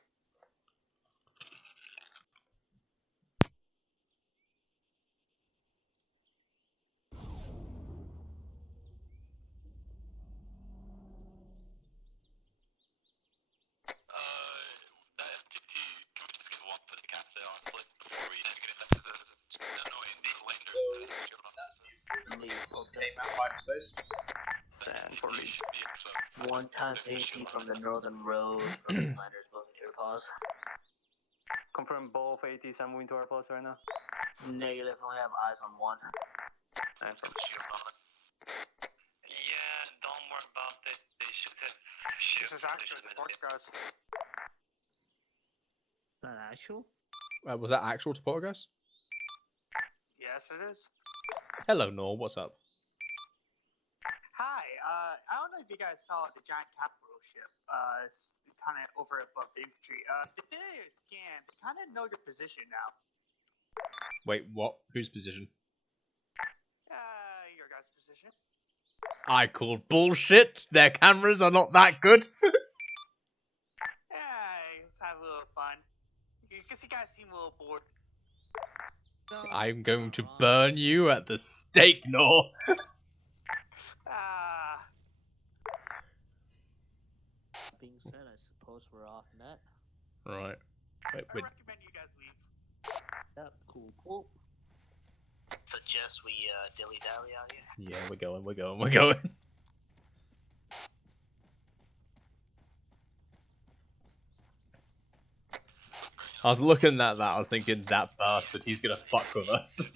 That FTT, can we just get one for the cat there, honestly, before we get it? No, indeed, So that's came out by space. And for me, 1 times 80 from the northern road from the Landers moving to your pause. confirm both 80s are moving to our post right now. Negative, only have eyes on one. And from Yeah, don't worry about it. They should have This is actually the port, guys. Is that actual? Was that actual to Poltergeist? Yes, it is. Hello, Nor. What's up? Hi. I don't know if you guys saw the giant capital ship. Kind of over above the infantry. Did they scan? They kind of know your position now. Wait, what? Whose position? Your guys' position. I call bullshit. Their cameras are not that good. Let's have a little fun. Because you guys seem a little bored. I'm going to burn you at the stake, Nor. Being said, I suppose we're off net. Right. Wait, I recommend you guys leave. Yep, cool. Suggest we dilly-dally out here. Yeah, we're going. I was looking at that, I was thinking, that bastard, he's gonna fuck with us.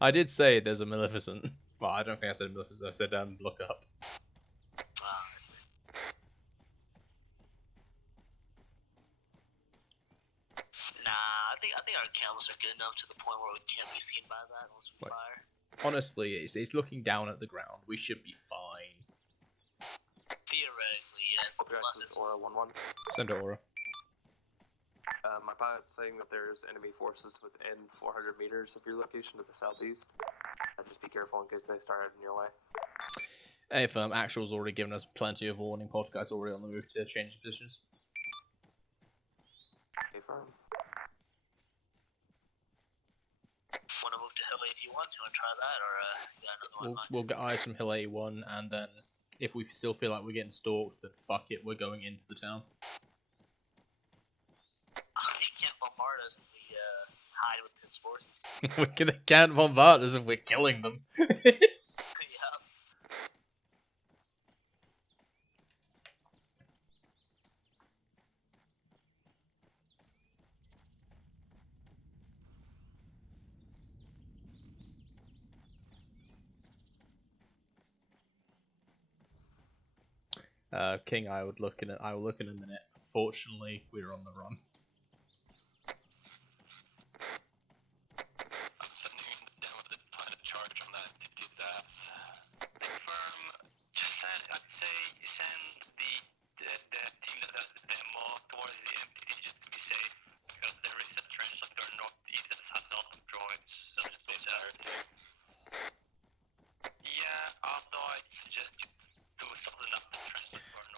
I did say there's a Maleficent. Well, I don't think I said Maleficent, I said, look up. Nah, I think our cameras are good enough to the point where we can't be seen by that unless we fire. Honestly, it's looking down at the ground. We should be fine. Theoretically, yeah. Unless it's Aura 1-1. Send Aura. My pilot's saying that there's enemy forces within 400 meters of your location to the southeast. Just be careful in case they start heading your way. If Actual's already given us plenty of warning, Poltergeist already on the move to change positions. Okay, firm. Want to move to Hill 81? You want to try that, or you got another one? We'll get eyes from Hill 81, and then if we still feel like we're getting stalked, then fuck it, we're going into the town. You can't bombard us if we hide with his forces. They can't bombard us if we're killing them. King, I will look in a minute. Fortunately, we're on the run. I'm sending down with a ton of charge on that to get that. Confirm, just I'd say send the team that does the demo towards the MTT just to be safe, because there is a trench line to our northeast that has a lot of droids, so just be safe.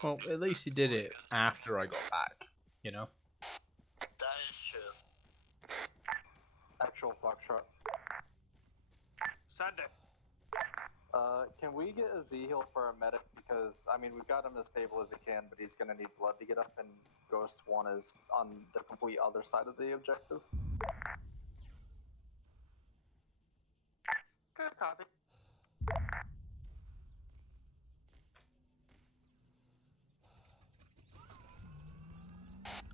Well, at least he did it after I got back, you know? That is true. Actual Foxtrot. Send it. Can we get a Z heal for our medic? Because, I mean, we've got him as stable as he can, but he's gonna need blood to get up, and Ghost 1 is on the complete other side of the objective. Good copy.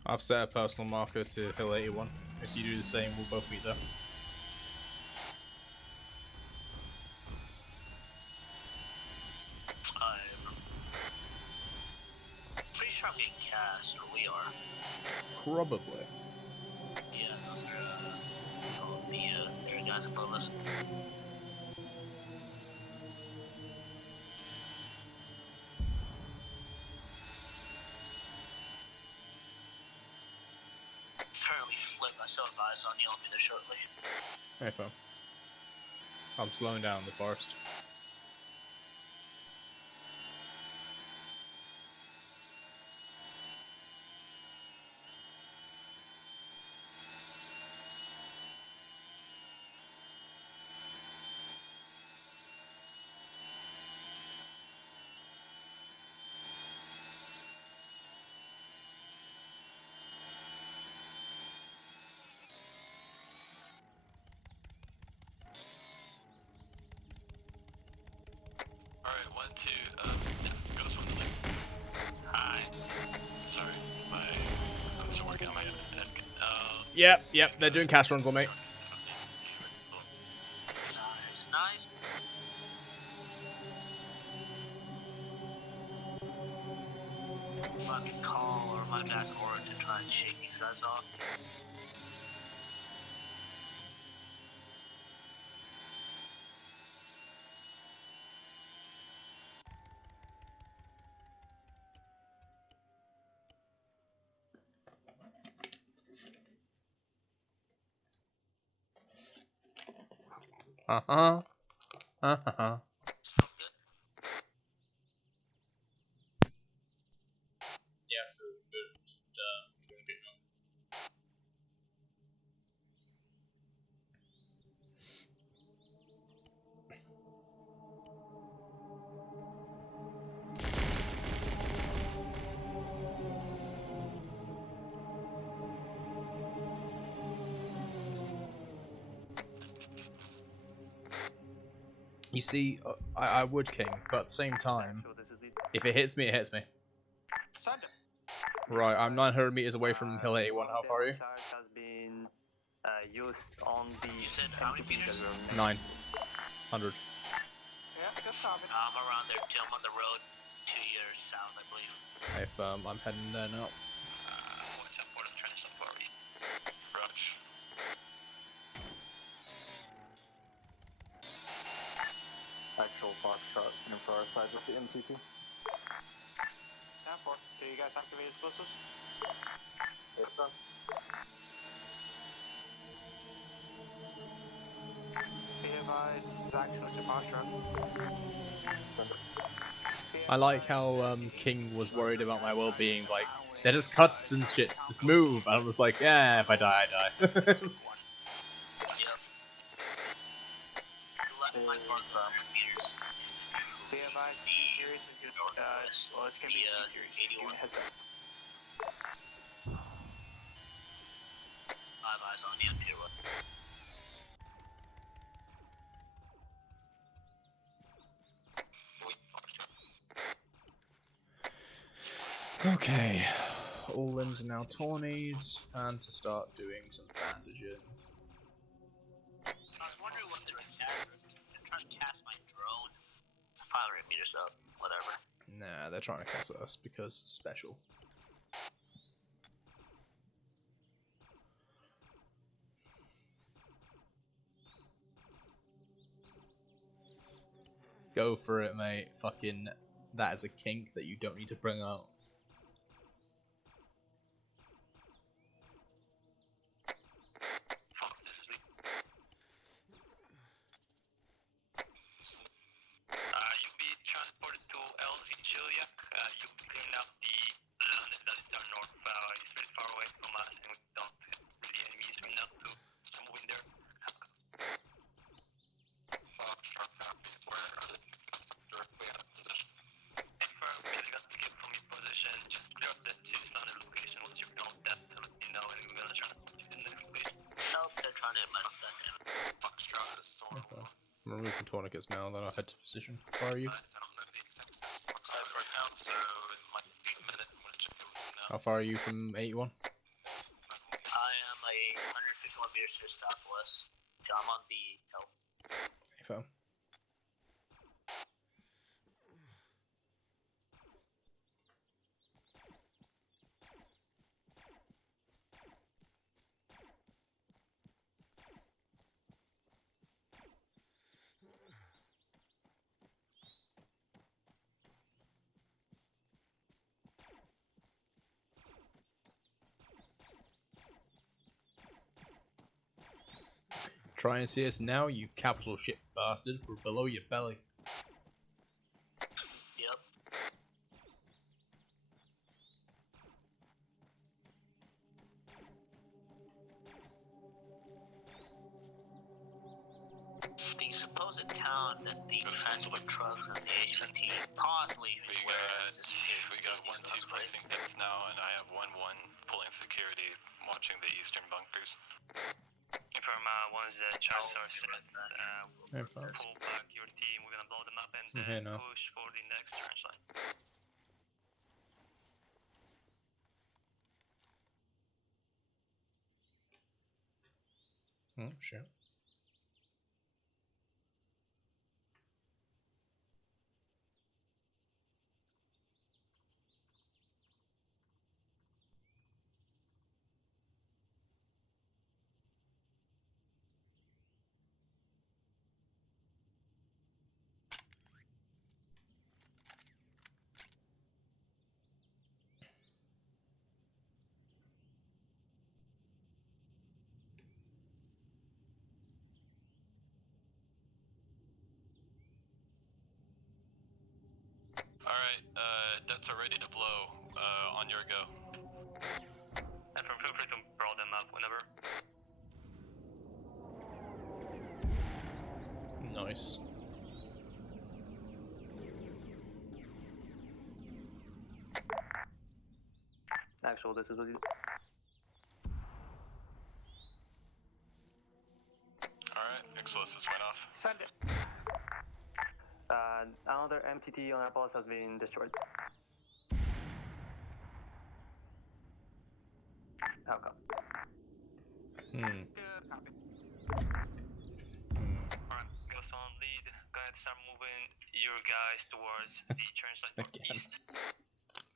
I've set a personal marker to Hill 81. If you do the same, we'll both meet there. I'm pretty sure I'm getting cast, or we are. Probably. Yeah, those are all the three guys above us. Apparently flip myself advice on you, I'll be there shortly. Hey, fam. I'm slowing down the forest. Alright, 1, 2, Ghost 1 to live. Hi. Sorry, I'm still working on my deck. Yep, they're doing cast runs on me. Nice, nice. Fucking call or my guy's order to try and shake these guys off. Uh-huh. Uh-huh. Yeah, so good. You see, I would king, but at the same time, if it hits me, it hits me. Send it. Right, I'm 900 meters away from Hill 81. How far are you? Has been used on the MTP that 900. Yeah, good copy. I'm around there too. I'm on the road 2 years south, I believe. Hey, firm, I'm heading there now. Watch out for the trench so far. Rush. Actual Foxtrot sitting for our side with the MTT. 10-4. Do you guys activate explosives? Yes, sir. Be advised, action with the posture. I like how King was worried about my well-being, like, they're just cuts and shit, just move. And I was like, yeah, if I die, I die. Be advised, T-Series is good. Well, it's gonna be T-Series. Give me a heads up. 5 eyes on you, Peter. Okay, all limbs are now tornied, and to start doing some bandaging. I was wondering what they're trying to cast my drone. 500 meters up, whatever. Nah, they're trying to cast us because special. Go for it, mate. Fucking, that is a kink that you don't need to bring out. You'll be transported to LV Chiliac. You'll be clearing out I'm removing tourniquets now, then I'll head to position. How far are you? I don't know the exact status right now, so it might be a minute. I'm gonna check everything now. How far are you from 81? I am a 151 meters to the southwest. So I'm on the hill. Affirm. Try and see us now, you capital shit bastard. We're below your belly. Yep. The supposed town that the transport trucks and the HMT possibly We got 1-2 placing pits now, and I have 1-1 pulling security, watching the eastern bunkers. From once the charts are set, Hey, we'll pull back your team. We're gonna blow them up and I'm here now. push for the next trench line. Oh, shit. Alright, that's ready to blow. On your go. And feel free to blow them up whenever. Nice. Actual, this is what you. Alright, explosives went off. Send it. Another MTT on our boss has been destroyed. How come? Copy. Alright, Ghost on lead. Go ahead, start moving your guys towards the trench line Again. east.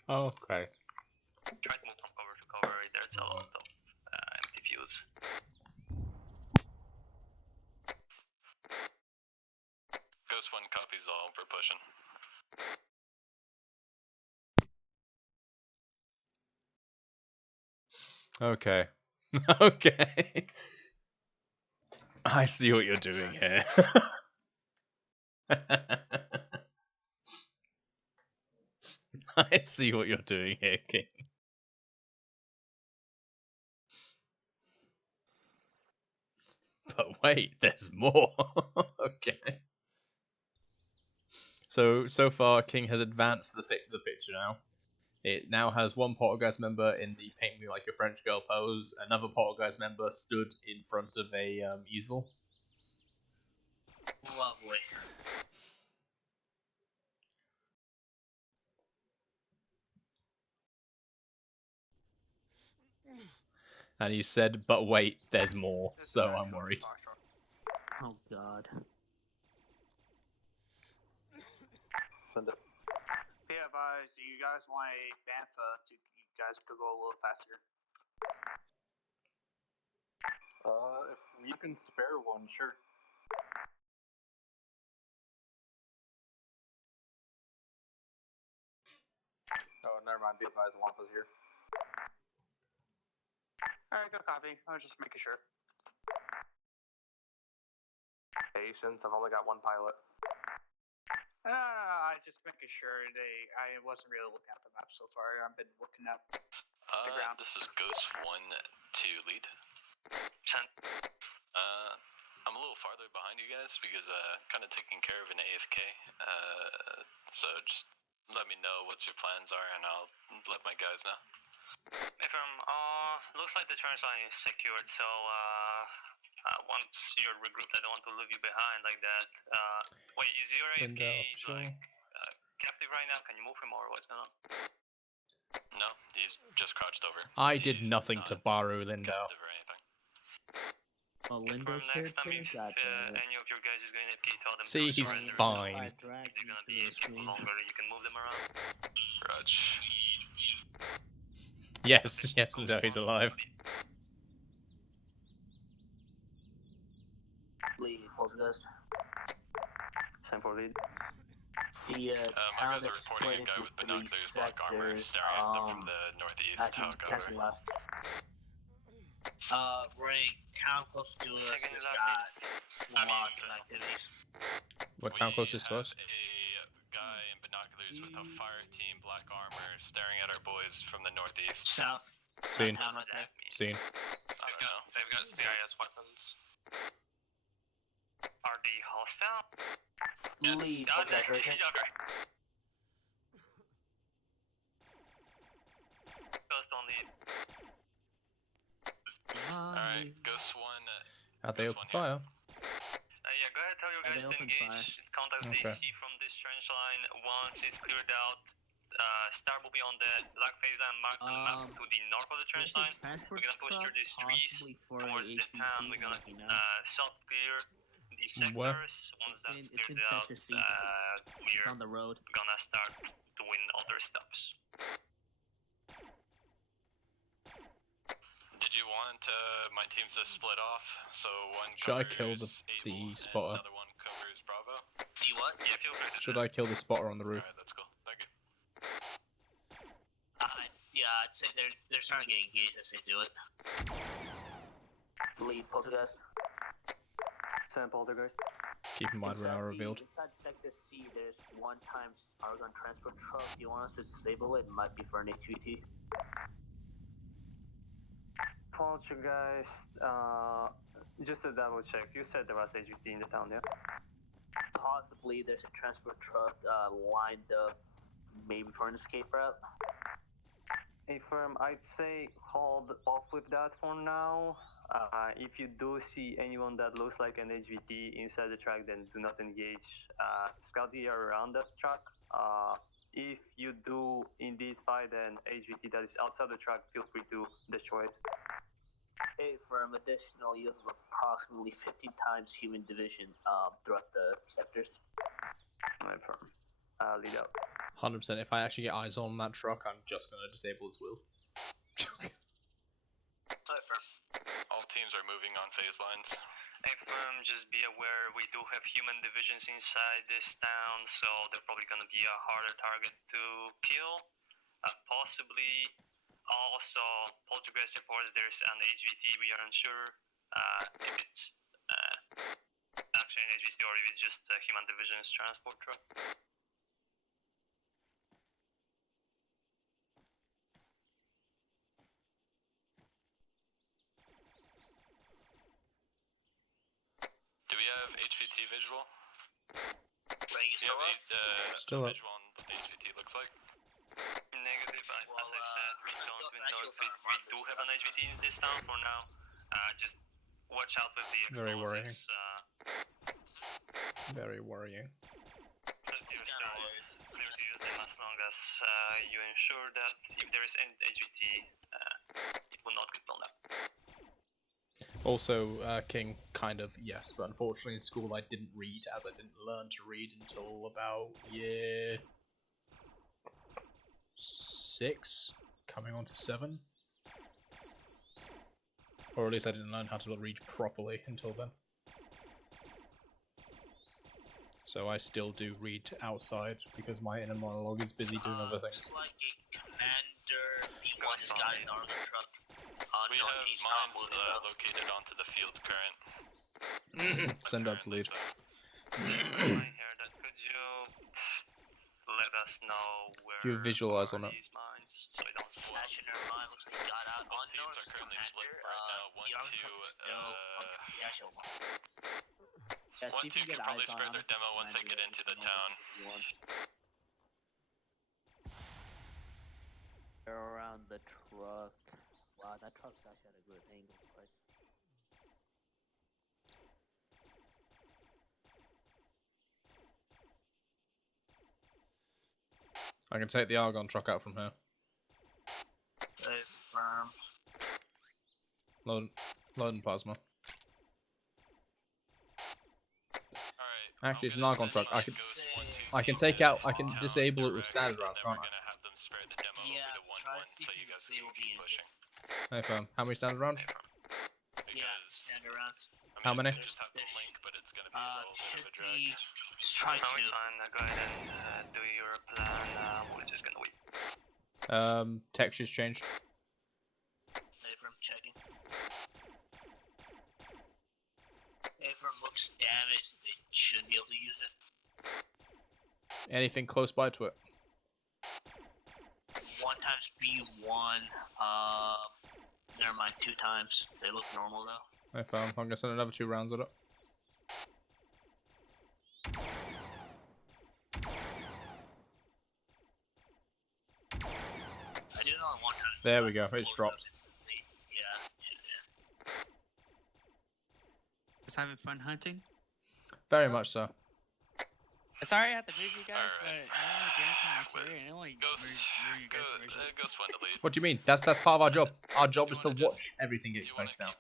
Okay. Try to move from cover to cover. There's a lot of empty fields. Ghost 1 copies all, we're pushing. Okay. Okay. I see what you're doing here. I see what you're doing here, King. But wait, there's more. Okay. So far, King has advanced the picture now. It now has one poltergeist member in the paint me like a French girl pose. Another poltergeist member stood in front of a easel. Lovely. And he said, "But wait, there's more." So I'm worried. Oh god. Send it. Be advised, you guys want a Bantha to you guys could go a little faster. If you can spare one, sure. Oh, never mind. Be advised, Wampa's here. Alright, good copy. I was just making sure. Patience. I've only got one pilot. No, I just making sure I wasn't really looking at the map so far. I've been looking at the ground. This is Ghost 1 to lead. Send. I'm a little farther behind you guys because kind of taking care of an AFK. So just let me know what your plans are and I'll let my guys know. Looks like the trench line is secured, so once you're regrouped, I don't want to leave you behind like that. Wait, is your AFK captive right now? Can you move him or what's going on? No, he's just crouched over. I did nothing to Baru Lindau. Oh, Linda's Next time, here? if God damn it. any of your guys is going to AFK, tell them See, to he's surrender. fine. I dragged They're him gonna to be the AFK for screen. longer. You can move them around. Raj. Yes, yes, no, he's alive. Lead, poltergeist. Same for lead. The My town guys are is reporting split a guy into with three binoculars, black armor, sectors. staring at them from the northeast. Actually, catch me last. Ray, town close to us has got lots of activities. What town closest to us? A guy in binoculars with a fire team, black armor, staring at our boys from the northeast. South. Seen. Town right there. Seen. I don't know. They've got CIS weapons. Are they hostile? Yes. Lead, Okay. poltergeist. Okay. Ghost on lead. Alright, Ghost 1. Are they open fire? Yeah, go ahead, tell your guys to engage. Contact Okay. AC from this trench line. Once it's cleared out, Star will be on the black phase line marked on the map to the north of the trench line. We're gonna push through these trees towards the town. We're gonna self clear the sectors. Where? Once that's It's in cleared out, Sector C. we're It's on the road. gonna start doing other steps. Did you want my teams to split off? So one Should I covers kill the Able spotter? and another one covers Bravo. Do you what? Yeah, feel free to Should I kill the spotter on the roof? Alright, that's cool. Thank you. Yeah, I'd say they're starting to get engaged as they do it. Lead, poltergeist. Same poltergeist. Keep in mind we are revealed. Inside Sector C, there's one times Argon transport truck. You want us to disable it? It might be for an HVT. Poltergeist, just to double check, you said there was HVT in the town, yeah? Possibly there's a transport truck lined up, maybe for an escape route. Hey, firm, I'd say hold off with that for now. If you do see anyone that looks like an HVT inside the truck, then do not engage. Scout the area around that truck. If you do indeed find an HVT that is outside the truck, feel free to destroy it. Hey, firm, additional, you have approximately 15 times human division throughout the sectors. Alright, firm. Lead out. 100%. If I actually get eyes on that truck, I'm just gonna disable his wheel. Alright, firm. All teams are moving on phase lines. Hey, firm, just be aware we do have human divisions inside this town, so they're probably gonna be a harder target to kill. Possibly. Also, poltergeist reports there's an HVT, we are unsure if it's actually an HVT or if it's just a human division's transport truck. Do we have HVT visual? Still up. Visual on what the HVT looks like? Negative, as I said, we don't know if we do have an HVT in this town for now. Just watch out with the Very worrying. explosives. Very worrying. Clear to use them as long as you ensure that if there is any HVT, it will not get blown up. Also, King, kind of, yes, but unfortunately in school I didn't read, as I didn't learn to read until about year 6, coming on to 7. Or at least I didn't learn how to read properly until then. So I still do read outside, because my inner monologue is busy doing other things. Just like a commander, B1 has got an Arma truck. We have mines located onto the field current. Send out the lead. Here, that could you let us know where You visualize on it. these mines so we don't fall. Stationary mine looks like he got out on Teams north. are currently split right now. 1-2 Yeah, see if you could get probably eyes on spread their demo once they get into the town. They're around around the truck. Wow, that truck's actually at a good angle. Christ. I can take the Argon truck out from here. Firm. Loading plasma. Alright. Actually, it's an Argon truck. I can take out. I can disable it with standard rounds, can't I? Yeah, try to see if you can disable the engine. Hey, fam. How many standard rounds? Yeah, standard rounds. How many? Should be. Just try to. Go ahead and do your plan. We're just gonna wait. Textures changed. From checking. If it looks damaged, they should be able to use it. Anything close by to it? 1 times B1. Never mind. 2 times. They look normal though. Hey, fam. I'm gonna send another 2 rounds at it. I do know 1 times. There we go. It's dropped. Just having fun hunting. Very much so. Sorry I have to move you guys, but I don't want to get some material. I don't want to ruin you guys' version. Go swing the lead. What do you mean? That's part of our job. Our job is to watch everything get placed down.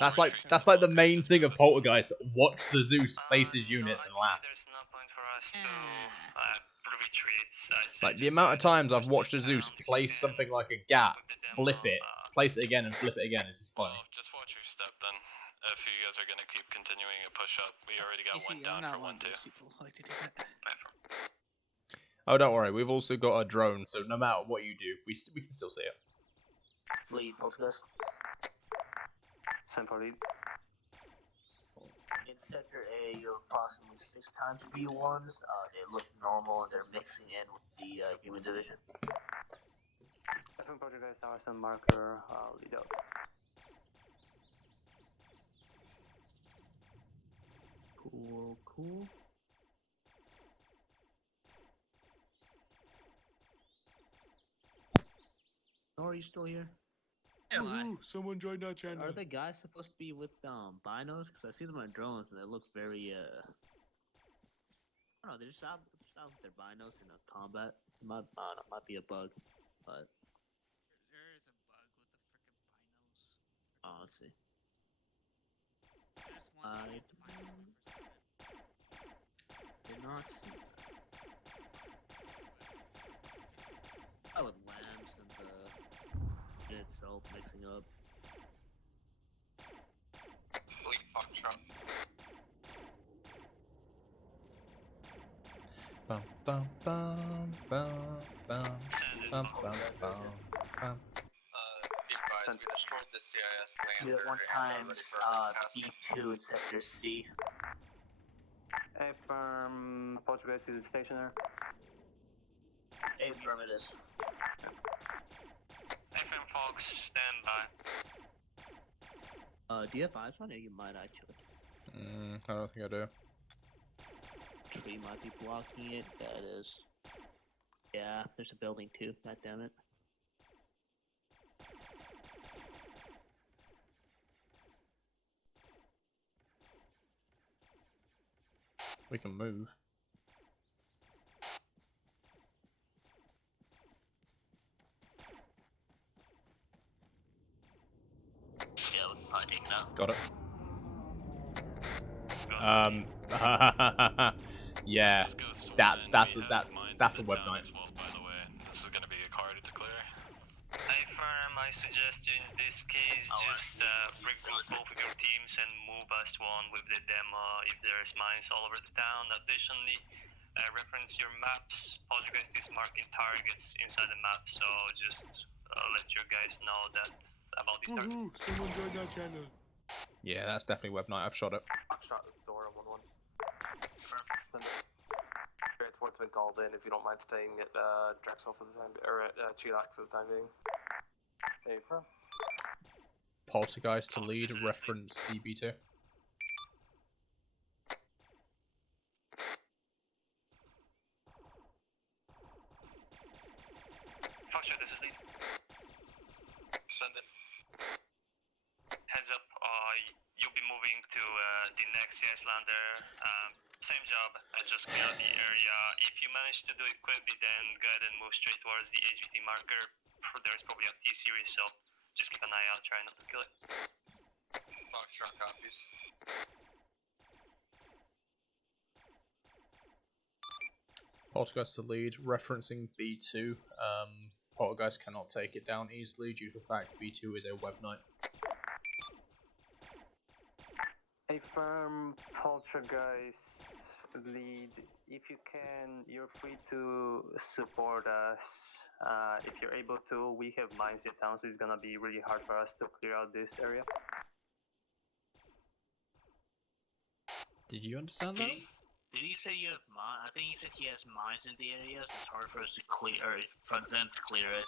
That's like the main thing of Poltergeist. Watch the Zeus place his units and laugh. Like the amount of times I've watched a Zeus place something like a gap, flip it, place it again, and flip it again. It's just funny. Just watch your step then. If you guys are gonna keep continuing a push up, we already got one down for 1-2. Oh, don't worry. We've also got a drone, so no matter what you do, we can still see it. Lead, Poltergeist. Send for lead. In Sector A, you're approximately 6 times B1s. They look normal and they're mixing in with the human division. Second Poltergeist, StarSim marker, lead up. Cool. Oh, are you still here? Woohoo! Someone joined our channel. Are the guys supposed to be with binos? Because I see them on drones and they look very I don't know. They're just out with their binos in a combat. Might be a bug, but There is a bug with the freaking binos. oh, let's see. There's one thing with the binos. Did not see that. Oh, with lambs and the it itself mixing up. Lead fuck truck. Bum bum bum bum bum bum bum bum. Be advised, we destroyed the CIS You lander. have 1 times B2 in Sector C. Affirm, Poltergeist to the station there. Affirm it is. FM Fox, stand by. Do you have eyes on it? You might actually. I don't think I do. Tree might be blocking it. That is. Yeah, there's a building too. God damn it. We can move. Yeah, we can probably take it out. Got it. Yeah, that's a web night. By the way, this is gonna be a card to clear. Affirm, I suggest you in this case just regroup both of your teams and move as one with the demo if there's mines all over the town. Additionally, reference your maps. Poltergeist is marking targets inside the map, so just let your guys know that about these targets. Woohoo! Someone joined our channel. Yeah, that's definitely web night. I've shot it. Shot the Sora 1-1. Send it. Transport's been called in. If you don't mind staying at Drexel for the time, or at Chilak for the time being. Hey, bro. Poltergeist to lead, reference DB2. the next CS lander. Same job. Just clear the area. If you manage to do it quickly, then go ahead and move straight towards the HVT marker. There's probably a T-series, so just keep an eye out. Try not to kill it. Foxtrot copies. Poltergeist to lead, referencing B2. Poltergeist cannot take it down easily due to the fact B2 is a web knight. A firm Poltergeist lead. If you can, you're free to support us. If you're able to, we have mines in town, so it's gonna be really hard for us to clear out this area. Did you understand that? Did he say you have mines? I think he said he has mines in the area, so it's hard for us to clear, or for them to clear it.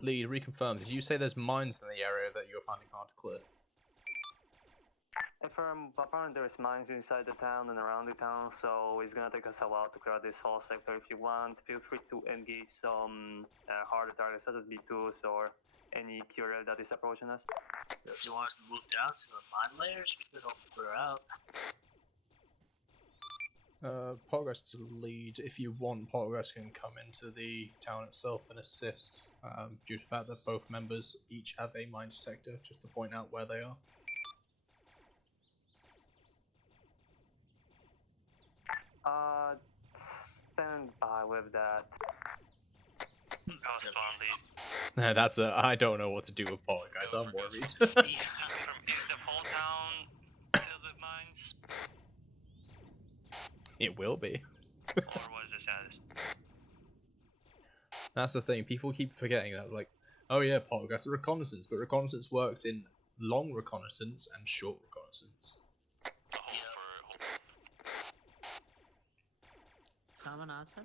Lead, reconfirm. Did you say there's mines in the area that you're finding hard to clear? Apparently there's mines inside the town and around the town, so it's gonna take us a while to clear out this whole sector. If you want, feel free to engage some harder targets such as B2s or any courier that is approaching us. If you want us to move down to the mine layers, we could help clear out. Poltergeist to lead. If you want, Poltergeist can come into the town itself and assist, due to the fact that both members each have a mine detector, just to point out where they are. Stand by with that. That's a. I don't know what to do with Poltergeist. I'm worried. Is the whole town filled with mines? It will be. Or what is the status? That's the thing. People keep forgetting that. Like, oh yeah, Poltergeist is reconnaissance, but reconnaissance works in long reconnaissance and short reconnaissance. Someone outside?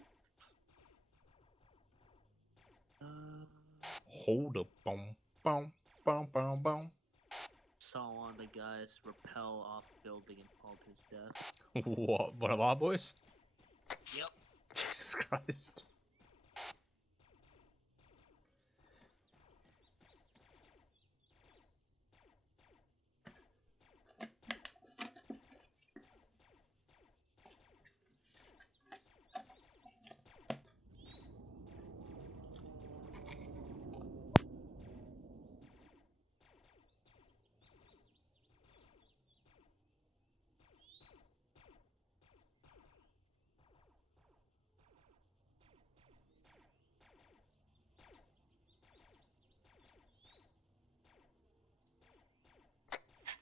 Hold up, boom, boom, boom, boom, boom. Saw one of the guys rappel off building and fall to his death. What? One of our boys? Yep. Jesus Christ.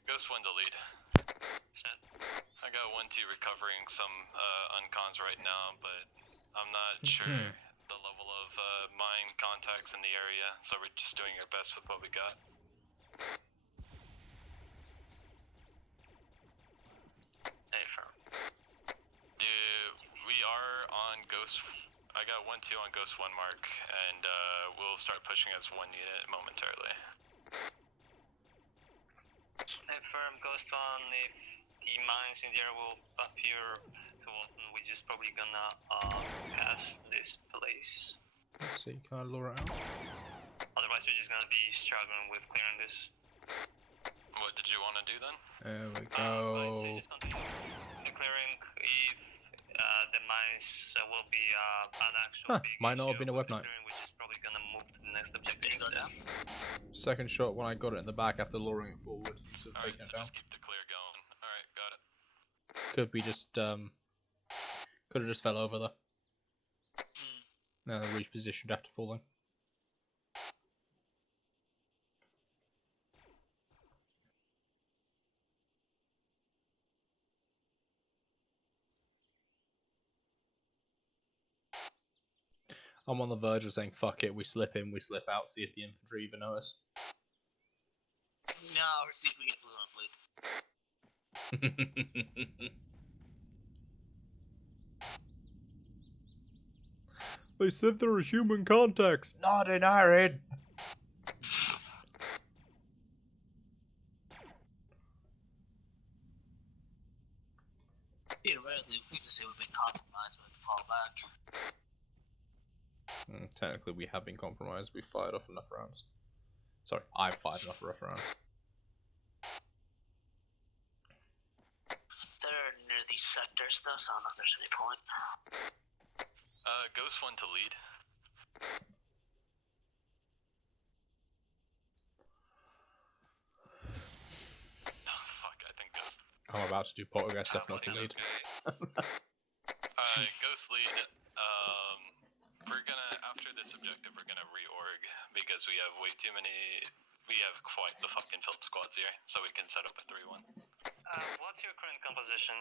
Ghost one to lead. I got 1-2 recovering some uncons right now, but I'm not sure the level of mine contacts in the area, so we're just doing our best with what we got. Hey, firm. We are on Ghost. I got 1-2 on Ghost 1 mark, and we'll start pushing as one unit momentarily. Firm, Ghost 1, if the mines in the area will appear too often, we're just probably gonna pass this place. Let's see, can I lure it out? Otherwise, we're just gonna be struggling with clearing this. What did you want to do then? There we go. Just continue the clearing. If the mines will be an actual big might not have issue been a with web the knight. clearing, we're just probably gonna move to the next objective instead. Second shot when I got it in the back after luring it forward, seems to have taken it down. Just keep the clear going. Alright, got it. Could be just, could have just fell over there. Now they repositioned after falling. I'm on the verge of saying fuck it, we slip in, we slip out, see if the infantry even notice. No, or see if we get blue on blue. They said there are human contacts. Not in Iron. Theoretically, we could just say we've been compromised, but fall back. Technically, we have been compromised. We fired off enough rounds. Sorry, I've fired enough rough rounds. these sectors though, so I don't know if there's any point. Ghost 1 to lead. Oh, fuck, I think Ghost. I'm about to do poltergeist stuff, not to lead. Alright, Ghost lead. We're gonna, after this objective, we're gonna reorg because we have way too many. We have quite the fucking filled squads here, so we can set up a 3-1. What's your current composition?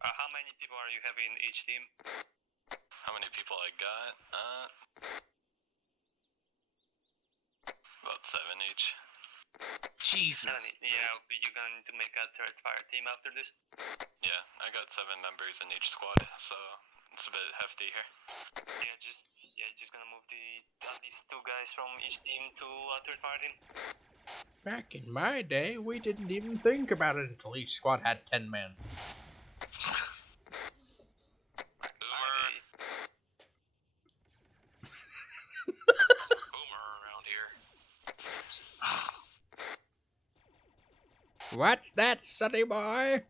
How many people are you having in each team? How many people I got? About 7 each. Jesus. Yeah, you're going to make a third fire team after this? Yeah, I got 7 members in each squad, so it's a bit hefty here. Just gonna move at least 2 guys from each team to a third fire team. Back in my day, we didn't even think about it until each squad had 10 men. Boomer around here. What's that, sonny boy?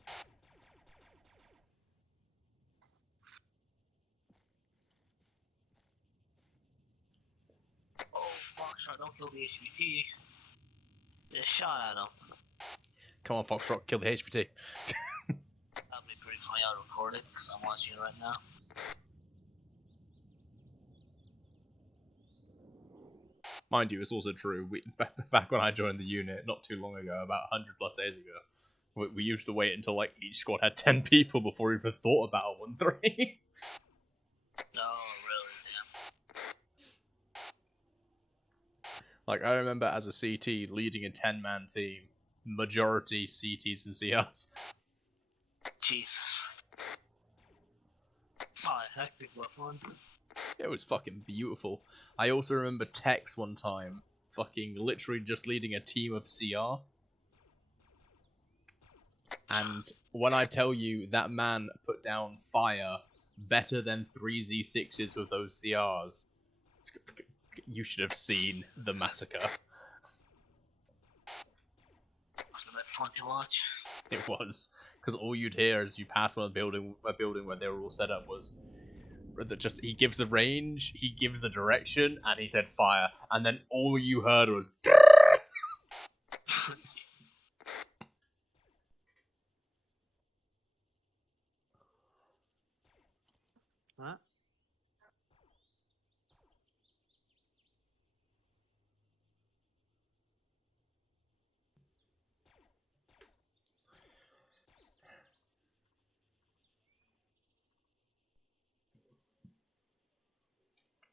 Oh, Foxtrot, don't kill the HVT. Just shot at him. Come on, Foxtrot, kill the HVT. That'd be pretty funny. I'll record it because I'm watching it right now. Mind you, it's also true. Back when I joined the unit, not too long ago, about 100 plus days ago, we used to wait until like each squad had 10 people before we even thought about 1-3. No, really, damn. Like, I remember as a CT leading a 10-man team, majority CTs and CRs. Jeez. Oh, hectic, but fun. It was fucking beautiful. I also remember Tex one time, fucking literally just leading a team of CR. And when I tell you that man put down fire better than 3Z6s with those CRs, you should have seen the massacre. Wasn't that fun to watch? It was, because all you'd hear as you pass a building where they were all set up was that just he gives a range, he gives a direction, and he said fire, and then all you heard was. Huh?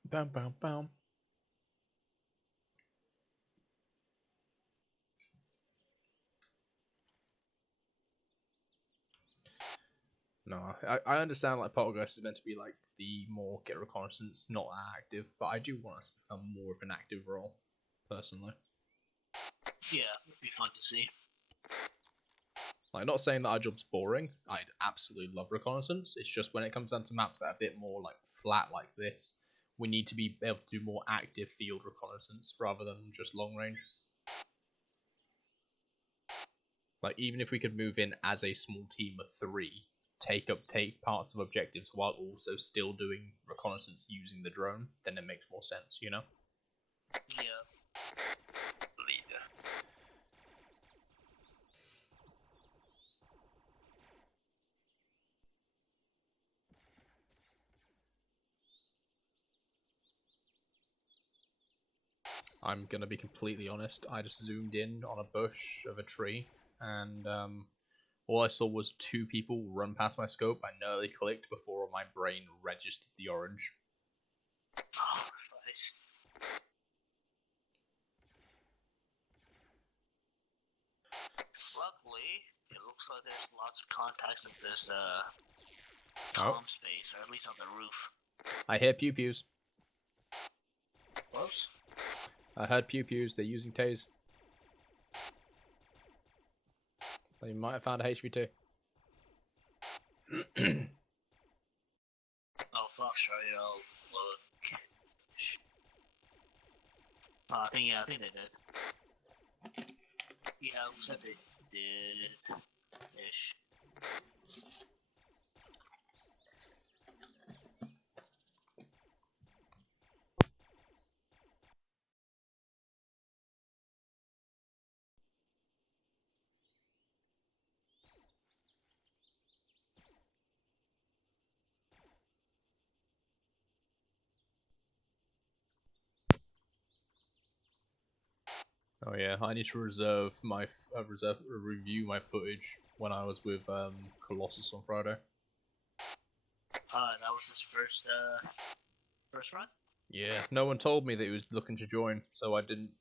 Bam, bam, bam. No, I understand like Poltergeist is meant to be like the more get reconnaissance, not active, but I do want us to become more of an active role, personally. Yeah, it'd be fun to see. Like, not saying that our job's boring. I'd absolutely love reconnaissance. It's just when it comes down to maps that are a bit more like flat like this, we need to be able to do more active field reconnaissance rather than just long range. Like, even if we could move in as a small team of 3, take parts of objectives while also still doing reconnaissance using the drone, then it makes more sense, you know? Yeah. I'm gonna be completely honest, I just zoomed in on a bush of a tree, and all I saw was 2 people run past my scope. I nearly clicked before my brain registered the orange. Oh, Christ. Luckily, it looks like there's lots of contacts at this comm space, or at least on the roof. I hear pew-pews. Close? I heard pew-pews, they're using Tase. They might have found a HV2. Oh, fuck, sorry, I'll load. Oh, I think they did. Yeah, looks like they did. ish. Oh yeah, I need to review my footage when I was with Colossus on Friday. That was his first run? Yeah, no one told me that he was looking to join, so I didn't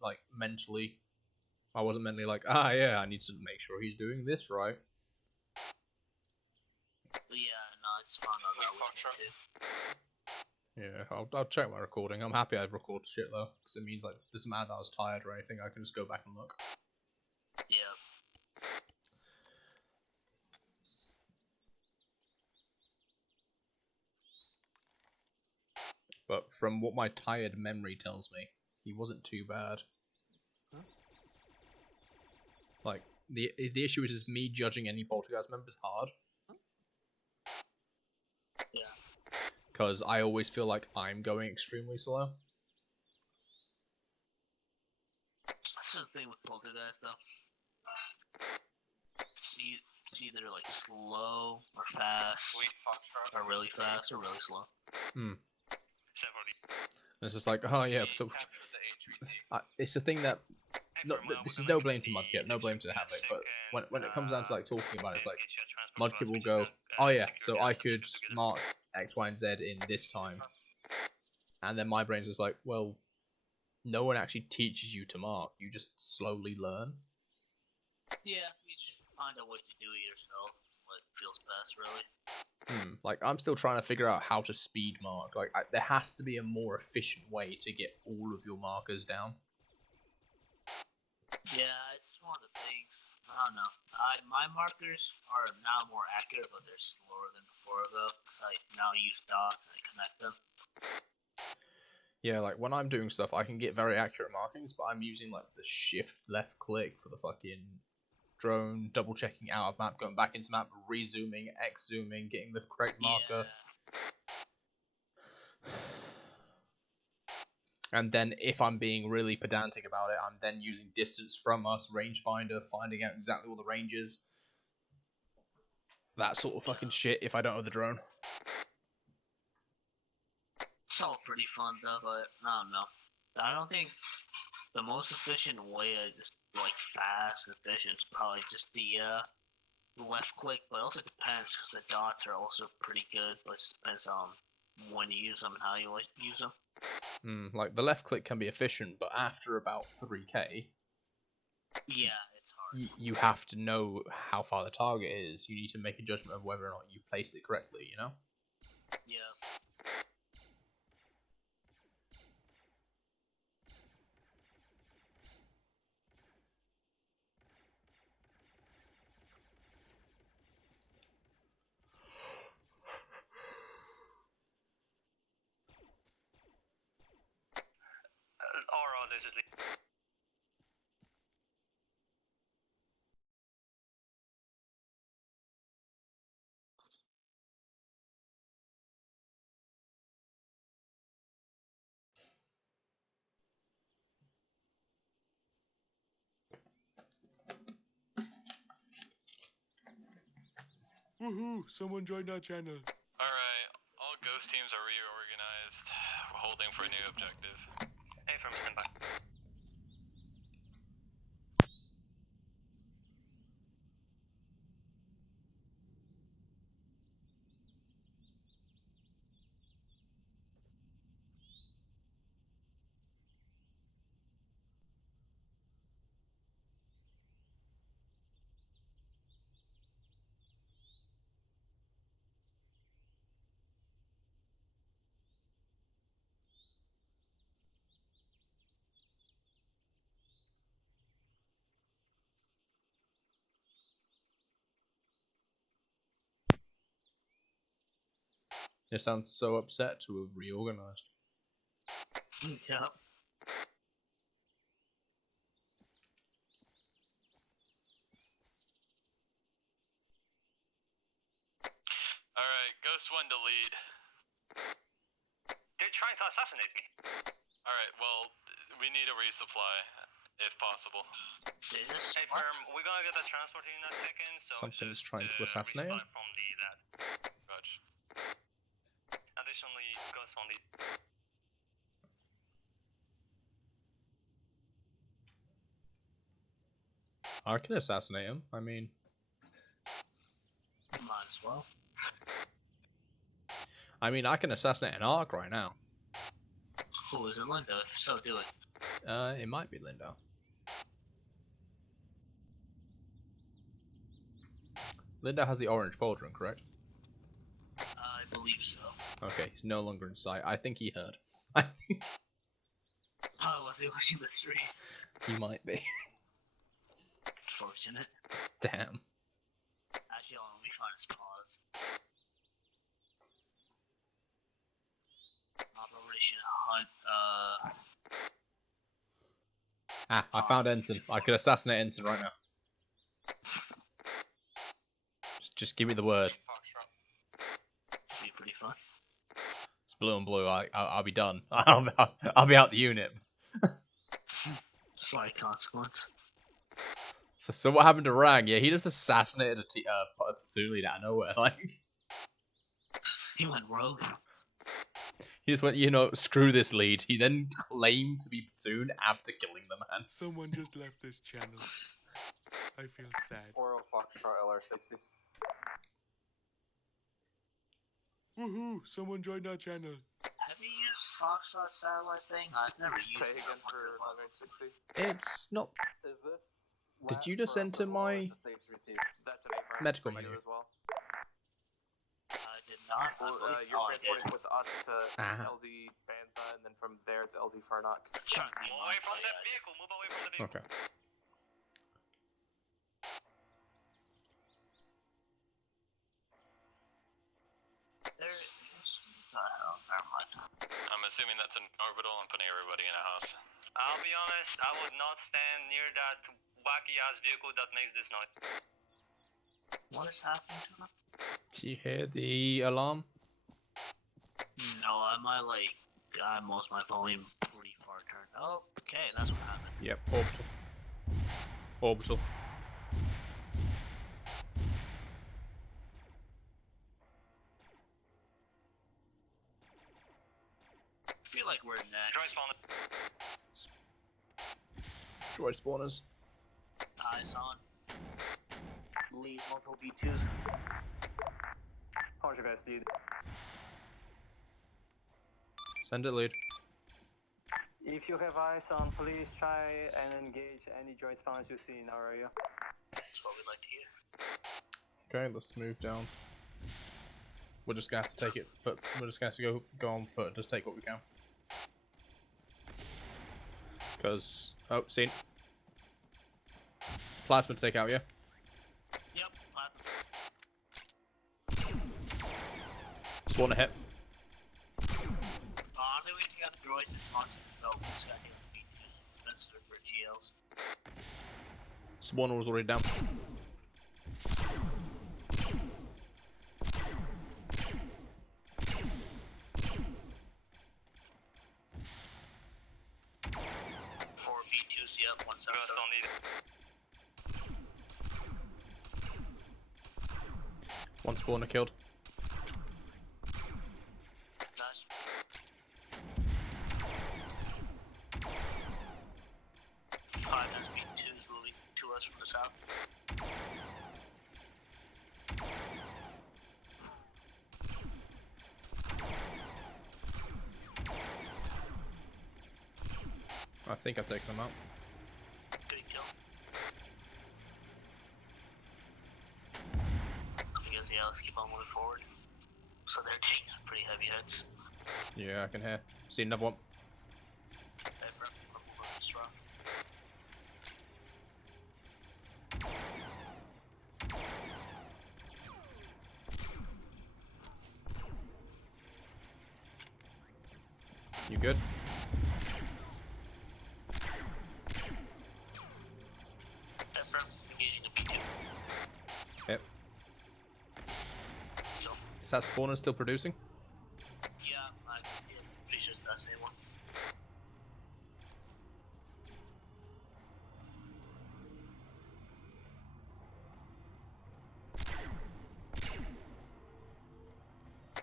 I wasn't mentally like, yeah, I need to make sure he's doing this right. Yeah, no, it's fun on that weekend too. Yeah, I'll check my recording. I'm happy I've recorded shit though, because it means like it doesn't matter that I was tired or anything. I can just go back and look. Yeah. But from what my tired memory tells me, he wasn't too bad. Huh? Like the issue is me judging any Poltergeist members hard. Yeah. Because I always feel like I'm going extremely slow. That's the thing with Poltergeist though. It's either like slow or fast, or really fast or really slow. And it's just like, oh yeah, so it's the thing that this is no blame to Mudkip, no blame to Havoc, but when it comes down to like talking about it, it's like Mudkip will go, oh yeah, so I could mark X, Y, and Z in this time, and then my brain's just like, well, no one actually teaches you to mark, you just slowly learn. Yeah, you just find out what to do yourself, what feels best, really. Like, I'm still trying to figure out how to speed mark. Like, there has to be a more efficient way to get all of your markers down. Yeah, it's one of the things. I don't know. My markers are now more accurate, but they're slower than before, though, because I now use dots and I connect them. Yeah, like, when I'm doing stuff, I can get very accurate markings, but I'm using, like, the shift left click for the fucking drone, double checking out of map, going back into map, re-zooming, X-zooming, getting the correct marker. And then if I'm being really pedantic about it, I'm then using distance from us, rangefinder, finding out exactly what the range is. That sort of fucking shit if I don't have the drone. It's all pretty fun, though, but I don't know. I don't think the most efficient way to just, like, fast and efficient is probably just the left click, but it also depends, because the dots are also pretty good, but it just depends on when you use them and how you like to use them. Like, the left click can be efficient, but after about 3k... Yeah, it's hard. You have to know how far the target is. You need to make a judgment of whether or not you placed it correctly, you know? Yeah. Alright, this is Woohoo! Someone joined our channel. Alright, all ghost teams are reorganized. We're holding for a new objective. Hey, from standby. It sounds so upset to have reorganized. Yep. one to lead. They're trying to assassinate me. Alright, well, we need a resupply, if possible. Say this. Hey, firm, we're gonna get the transport here in a second, so Something's just, trying to assassinate him. resupply from the that. Roger. Additionally, goes on the. I can assassinate him. I mean, Might as well. I can assassinate an Ark right now. Who is it, Linda? If so, do it. It might be Lindo. Lindo has the orange pauldron, correct? I believe so. Okay, he's no longer in sight. I think he heard. I think Oh, was he watching the stream? he might be. Fortunate. Damn. Actually, let me find his pause. Operation Hunt, Ah, I found Ensign. I could assassinate Ensign right now. Just give me the word. be pretty fun. It's blue and blue. I'll be done. I'll be out the unit. Slight consequence. So what happened to Rang? Yeah, he just assassinated a platoon leader out of nowhere. Like He went rogue. he just went, you know, screw this lead. He then claimed to be platoon after killing the man. Someone just left this channel. I feel sad. Oro Foxtrot LR60. Woohoo! Someone joined our channel. Have you used Foxtrot satellite thing? I've never used Say it. again for 5860. It's not. Is this? Did you just enter my medical menu? As well. I did not. Well, you're transporting with us to LZ Banza, and then from there to LZ Farnock. Move away from that vehicle. Move away from the vehicle. Okay. Never mind. I'm assuming that's an orbital. I'm putting everybody in a house. I'll be honest, I would not stand near that wacky ass vehicle that makes this noise. What is happening to him? Do you hear the alarm? No, I might like most of my volume pretty far turned. Oh, okay, that's what happened. Yep, orbital. Orbital. I feel like we're next. Droid spawners. Eyes on. Lead multiple B2s. How's your guys, dude? Send it, lead. If you have eyes on, please try and engage any droid spawners you see in our area. That's what we'd like to hear. Okay, let's move down. We're just gonna have to take it foot. We're just gonna have to go on foot. Just take what we can. Because seen. Plasma to take out, yeah. Yep. Spawn a hit. Honestly, we can get the droids and sponsor themselves. We just got hit with B2s. Expensive for GLs. Spawner was already down. Four B2s, yep. One side. Don't need it. One spawner killed. Nice. Five B2s moving to us from the south. I think I've taken them out. Good kill. Because yeah, let's keep on moving forward. So they're taking some pretty heavy hits. Yeah, I can hear. See another one. Hey, bro, I'm moving this rock. You good? Hey, bro, engaging a B2. Yep. that spawner still producing? Yeah, I'm pretty sure it's the same one.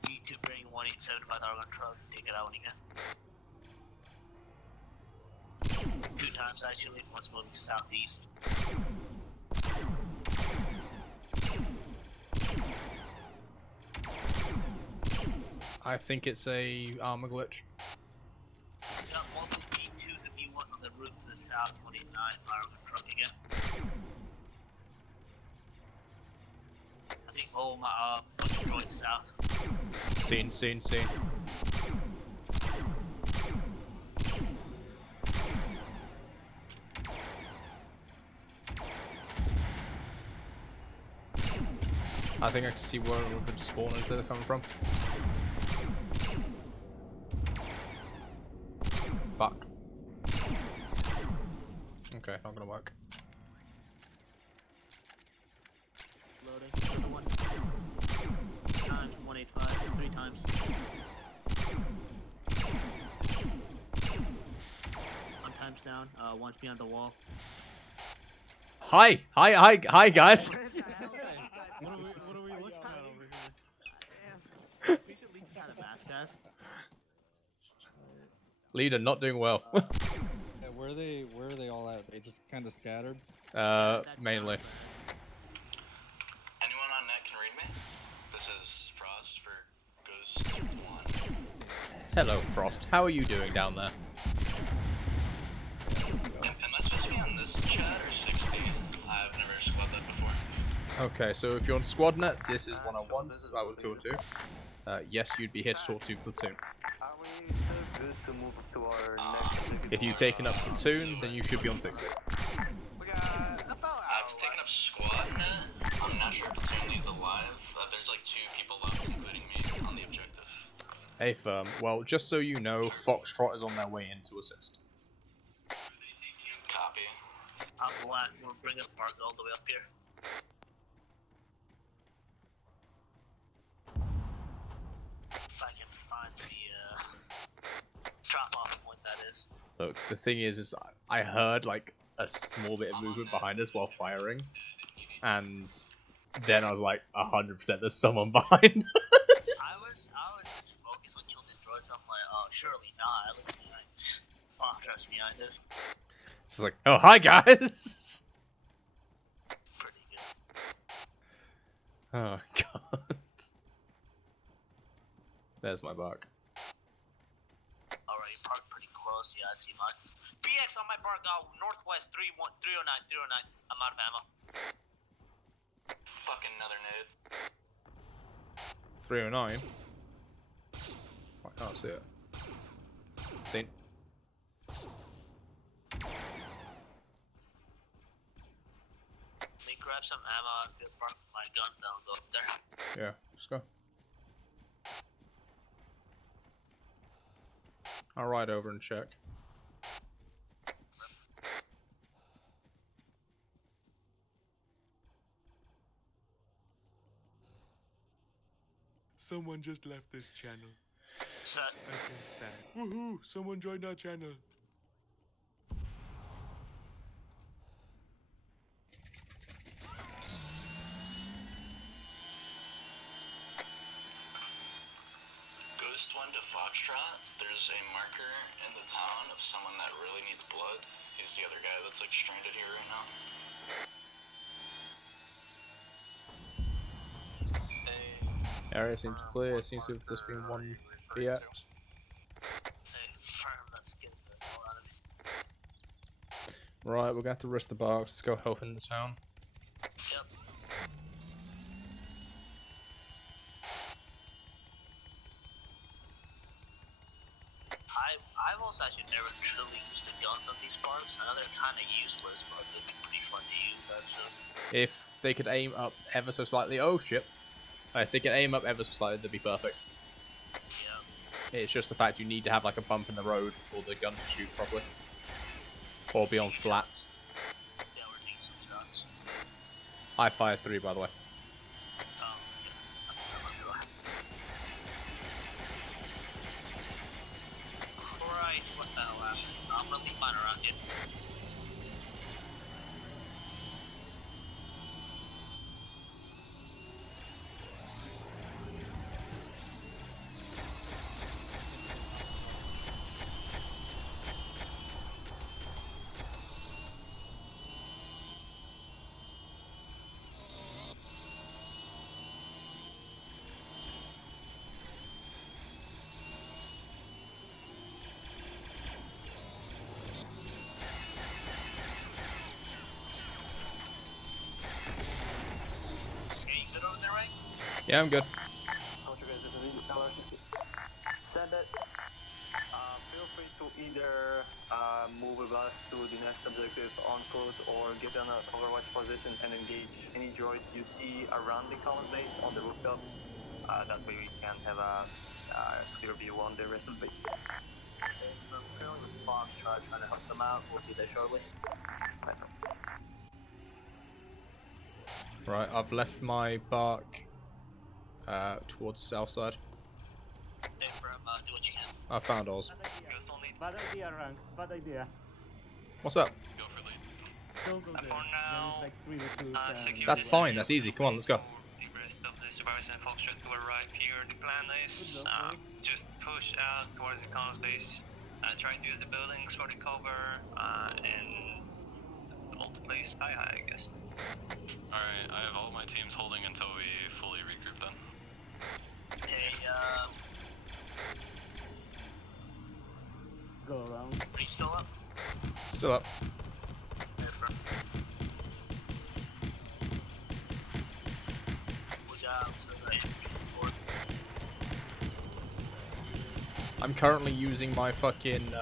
You could bring 187 by the Argon truck, take it out when you can. 2 times actually, once moving southeast. I think it's a Arma glitch. Got multiple B2s and B1s on the route to the south, 29 Argon truck again. I think all my bunch of droids south. Seen. I think I can see where the spawners they're coming from. Fuck. Okay, not gonna work. Loading. Another one. Times 185. 3 times. One times down. One's behind the wall. Hi, guys. What are we looking at over here? We should at least had a mask, guys. Leader, not doing well. Yeah, where are they all at? They just kind of scattered? Mainly. Anyone on net can read me? This is Frost for Ghost 1. Hello, Frost. How are you doing down there? Am I supposed to be on this chat or 60? I've never squad that before. Okay, so if you're on squad net, this is 101s. That was 202. Yes, you'd be here to talk to platoon. Are we still good to move to our next objective? If you've taken up platoon, then you should be on 60. I've taken up squad net. I'm not sure if platoon leads alive. There's like 2 people left, including me, on the objective. Hey, firm. Well, just so you know, Foxtrot is on their way in to assist. Copy. I'm black. We'll bring up Mark all the way up here. If I can find the drop-off point, that is. Look, the thing is I heard like a small bit of movement behind us while firing, and then I was like, 100% there's someone behind us. I was just focused on killing the droids. I'm like, oh, surely not. I look behind. Oh, trust behind us. It's like, oh, hi guys. Pretty good. Oh god. There's my bark. Alright, parked pretty close. Yeah, I see mine. BX on my park, northwest 309. I'm out of ammo. Fucking another nade. 309. I can't see it. Seen. Let me grab some ammo and park my gun down. Go up there. Yeah, let's go. I'll ride over and check. Someone just left this channel. Set. I feel sad. Woohoo! Someone joined our channel. Ghost 1 to Foxtrot, there's a marker in the town of someone that really needs blood. He's the other guy that's like stranded here right now. Area seems clear. Seems to have just been one BX. Right, we're gonna have to risk the barks. Let's go help in the town. Yep. I've also actually never truly used the guns on these barks. I know they're kind of useless, but they'd be pretty fun to use. That's If they could aim up ever so slightly, oh shit! If they could aim up ever so slightly, that'd be perfect. Yeah. It's just the fact you need to have like a bump in the road for the gun to shoot properly, or be on flat. Yeah, we're taking some shots. I fired 3, by the way. Oh, okay. Christ, what the hell happened? I'm gonna leave mine around you. Yeah, I'm good. Send it. Feel free to either move with us to the next objective on foot or get in an overwatch position and engage any droids you see around the common base on the rooftop. That way we can have a clear view on the rest of the base. I'm currently with Foxtrot trying to help them out. We'll be there shortly. Right, I've left my bark towards the south side. Hey, Brum, do what you can. I found Oz. Bad idea, Rank. Bad idea. What's up? Don't go there. For now, There is like 3 recruits. That's fine, that's easy. Come on, let's go. the rest of the survivors and Foxtrot to arrive here. The plan is just push out towards the common space, try to use the buildings for the cover, and hold the place sky high, I guess. Alright, I have all my teams holding until we fully regroup then. Hey, Go around. are you still up? Still up. Hey, Brum. Watch out, so that I'm currently using my fucking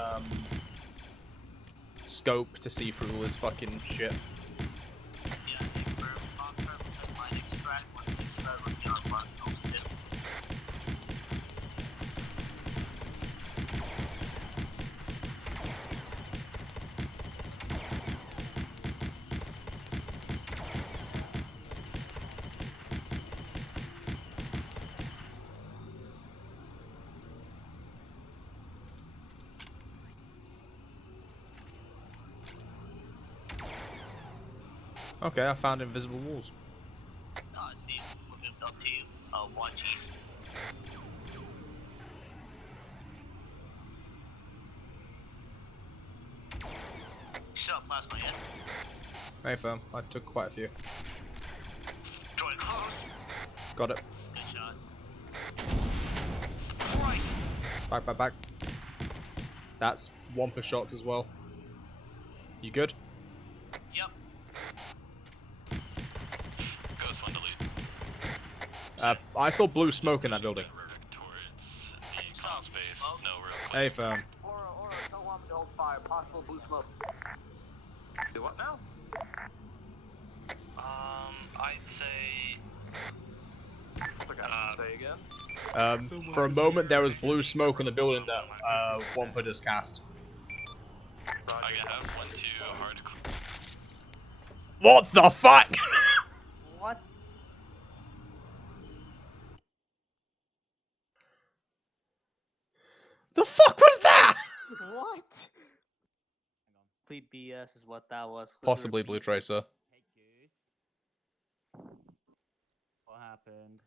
scope to see through all this fucking shit. Yeah, I think for Foxtrot, let's mine extract. Once we extract, let's get our box also hit. Okay, I found invisible walls. See, we'll move up to you. Watch east. Shut up, plasma, yeah? Hey fam, I took quite a few. Droid close. Got it. Good shot. Christ! Back, back, back. That's Wampa shots as well. You good? Yep. Ghost one delete. I saw blue smoke in that building. Towards the comm space, no real. Hey fam. Aura, don't want me to hold fire. Possible blue smoke. Do what now? I'd say. Say again? For a moment there was blue smoke in the building that Wampa just cast. I have one too hard. What the fuck? What? The fuck was that? What? Complete BS is what that was. Possibly Blue Tracer. What happened?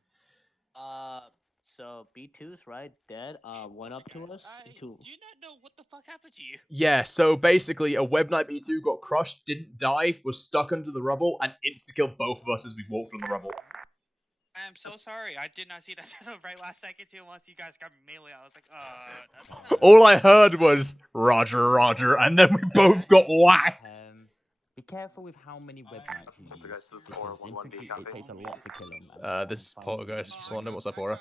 So B2's right, dead. Went up to us. Do you not know what the fuck happened to you? Yeah, so basically a Web Knight B2 got crushed, didn't die, was stuck under the rubble, and insta-killed both of us as we walked on the rubble. I'm so sorry. I did not see that right last second too. Once you guys got melee, I was like, that's not... All I heard was, Roger, Roger, and then we both got whacked. Be careful with how many web knights you use, because infantry, it takes a lot to kill them. This is Poltergeist responding. What's up, Aura?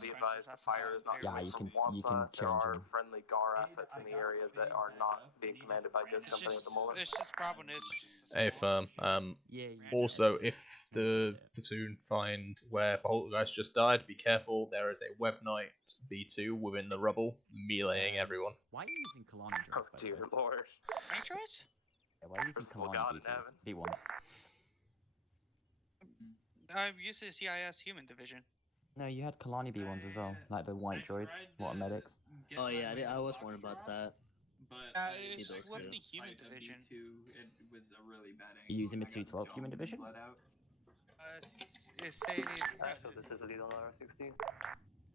Be advised, the fire is not Yeah, coming you from can Wampa. change There are them. friendly GAR assets in the area that are not being commanded by Ghost Company at the moment. It's just problem is. Hey, firm. Also, if the platoon find where Poltergeist just died, be careful. There is a Web Knight B2 within the rubble, meleeing everyone. Why are you using Kalani droids, by the way? Dear Lord. Androids? Yeah, why are you using Kalani B2s? B1s? I'm used to the CIS human division. No, you had Kalani B ones as well, like the white droids, what are medics. Oh yeah, I was wondering about that. But See those with two. the human division. It was a really bad angle. You using the I got the 212 dome human division? bled out. It's saying So this is the lead on R16.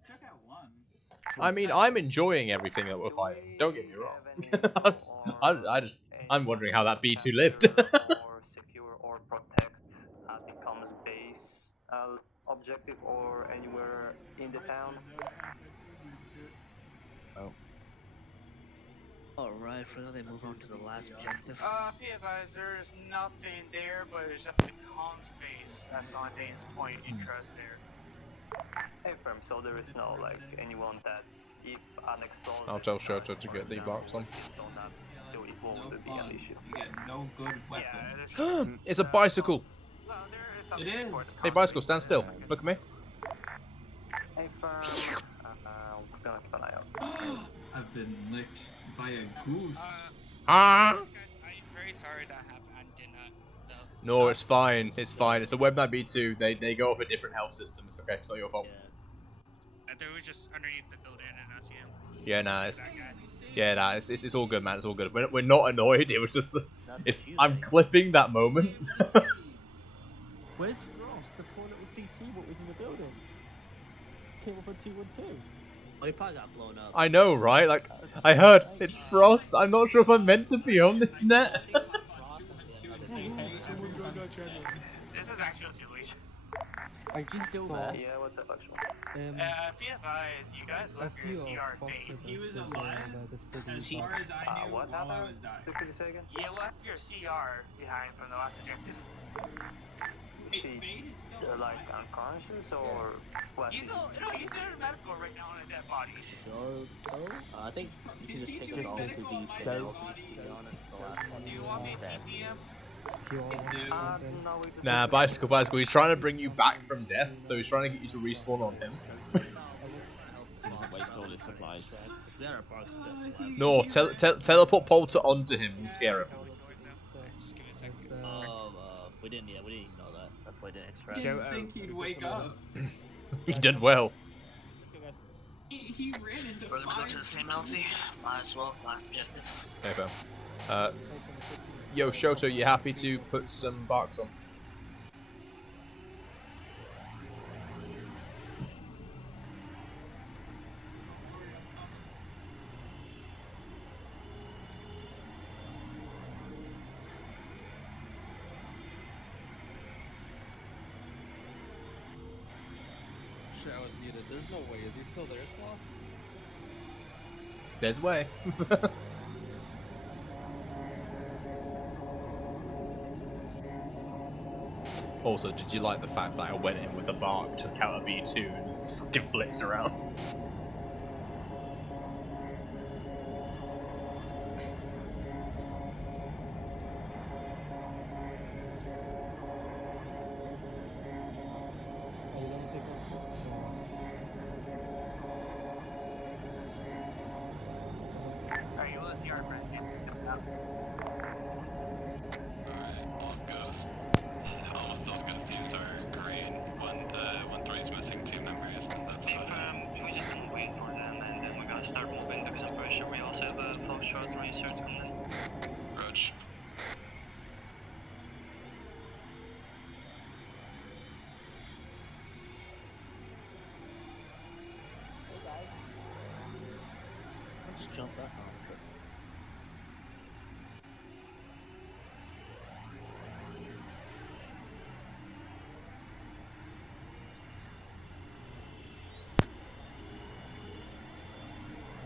Check out one. I mean, I'm enjoying everything that we're fighting. Don't get me wrong. I'm wondering how that B2 lived. Or secure or protect becomes base objective or anywhere in the town. Oh. Alright, for now they move on to the last objective. Be advised, there's nothing there, but it's just the comm space. That's the only thing that's point interest there. Hey, firm. So there is no like anyone that if an explosive. I'll tell Shoto to get the box on. So it won't be an issue. You get no good weapon. It's a bicycle. Well, there is It something is. Hey, bicycle, stand still. Look at me. Hey, firm. I'm gonna keep an eye out. I've been licked by a goose. Guys, I'm very sorry that happened. I did not know. No, it's fine. It's fine. It's a Webknight B2. They go off a different health system. It's okay. It's not your fault. They were just underneath the building and I see him. Yeah, nah, it's all good, man. It's all good. We're not annoyed. It was just, I'm clipping that moment. Where's Frost? The poor little CT, what was in the building? Came up on 212. Oh, he probably got blown up. I know, right? Like, I heard it's Frost. I'm not sure if I'm meant to be on this net. This is actually too late. I just still saw there? Yeah, what's up, actually? Be advised, you guys a left your few CR of fake. He was alive. As far as I knew, What while I happened? was dying. Could you say again? You left your CR behind from the last objective. Like unconscious or what? He's in a medical right now on a dead body. Sure, though. I think you can just take us all to the signal, to be honest, the last one. Do you want me to TPM? Nah, bicycle. He's trying to bring you back from death, so he's trying to get you to respawn on him. Doesn't waste all his supplies. No, teleport Polter onto him and scare him. We didn't know that. That's why I didn't extract. Didn't think he'd wake up. He did well. He ran into We're gonna go to fire. the same LC. Might as well. Last objective. Okay, fam. Yo, Shoto, you happy to put some barks on? Shit, I was muted. There's no way. Is he still there, Sloth? There's way. Also, did you like the fact that I went in with the bark, took out a B2, and just fucking flips around? Are you let's see our friends get out? Almost all Ghost teams are green. One three's missing 2 members, and that's fine. We just gonna wait for them and then we're gonna start moving because I'm pretty sure we also have a Foxtrot research coming in. Roach. Hey guys. Just jump back on.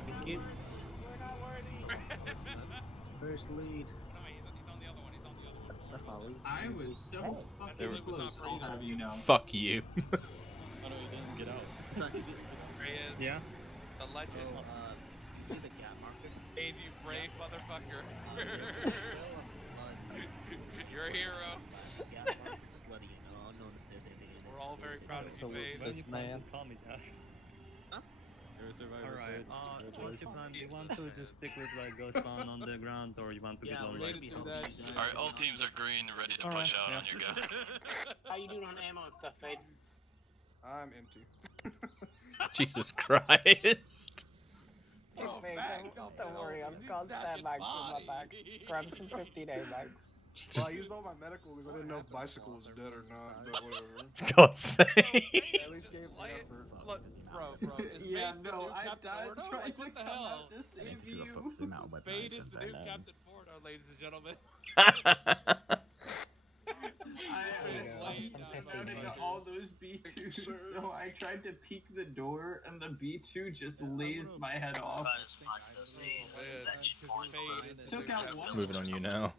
Thank you. First lead. That's not lead. I was so fucking close to have you know. Fuck you. Oh no, he didn't get out. Yeah. The legend. So, you see the gap marker? Hey, you brave motherfucker. You're a hero. Gap marker, just letting you know. I don't know if there's anything in it. We're all very proud of you, Fade. When you plan to call me, Josh. You're a survivor. Alright, what you plan? Do you want to just stick with like Ghost Spawn on the ground, or you want to get on like Alright, all teams are green, ready to push out on your go. How you doing on ammo and stuff, Fade? I'm empty. Jesus Christ. Don't worry, I've got stand bags in my back. Grab some 15A bags. Well, I used all my medical because I didn't know if bicycle was dead or not, but whatever. God's sake. At least gave the effort. Look, bro, is Yeah, Fade the no, new I Captain died Fordo? trying Like, to what the come hell? out to save you. Fade is the new Captain Fordo, ladies and gentlemen. I surrounded all those B2s, so I tried to peek the door, and the B2 just lased my head off. Took out one. Moving on you now.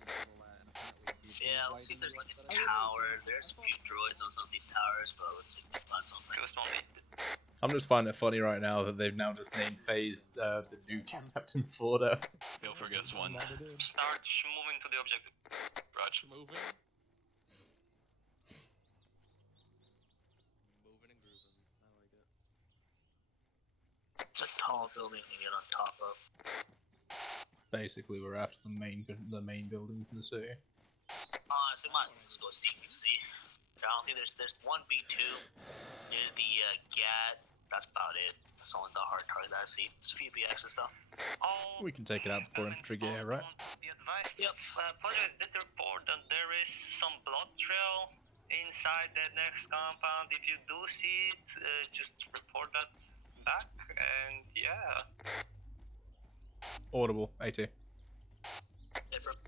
Yeah, let's see if there's like a tower. There's a few droids on some of these towers, but let's see if we can find something. I'm just finding it funny right now that they've now just named FaZe the new Captain Fordo. He'll forget one. Start moving to the objective. Roger. Moving. It's a tall building you get on top of. Basically, we're after the main buildings in the city. Honestly, might just go CQC. I don't think there's one B2 near the GAT. That's about it. That's only the hard target that I see. Just a few BX and stuff. We can take it out before infantry get here, right? Yep. Project did report that there is some blood trail inside that next compound. If you do see it, just report that back. And yeah. Audible, AT. Different.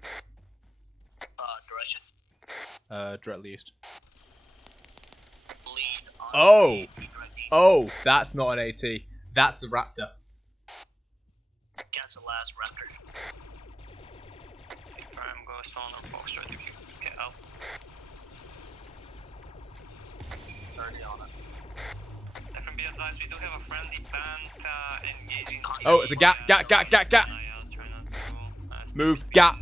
Direction. Directly east. Lead on Oh! Oh, that's not an AT. That's a Raptor. Catch the last Raptor. Prime Ghost on or Foxtrot if you get up. 30 on it. FMB advised, we do have a friendly band engaging. Oh, it's a gap. Move, gap.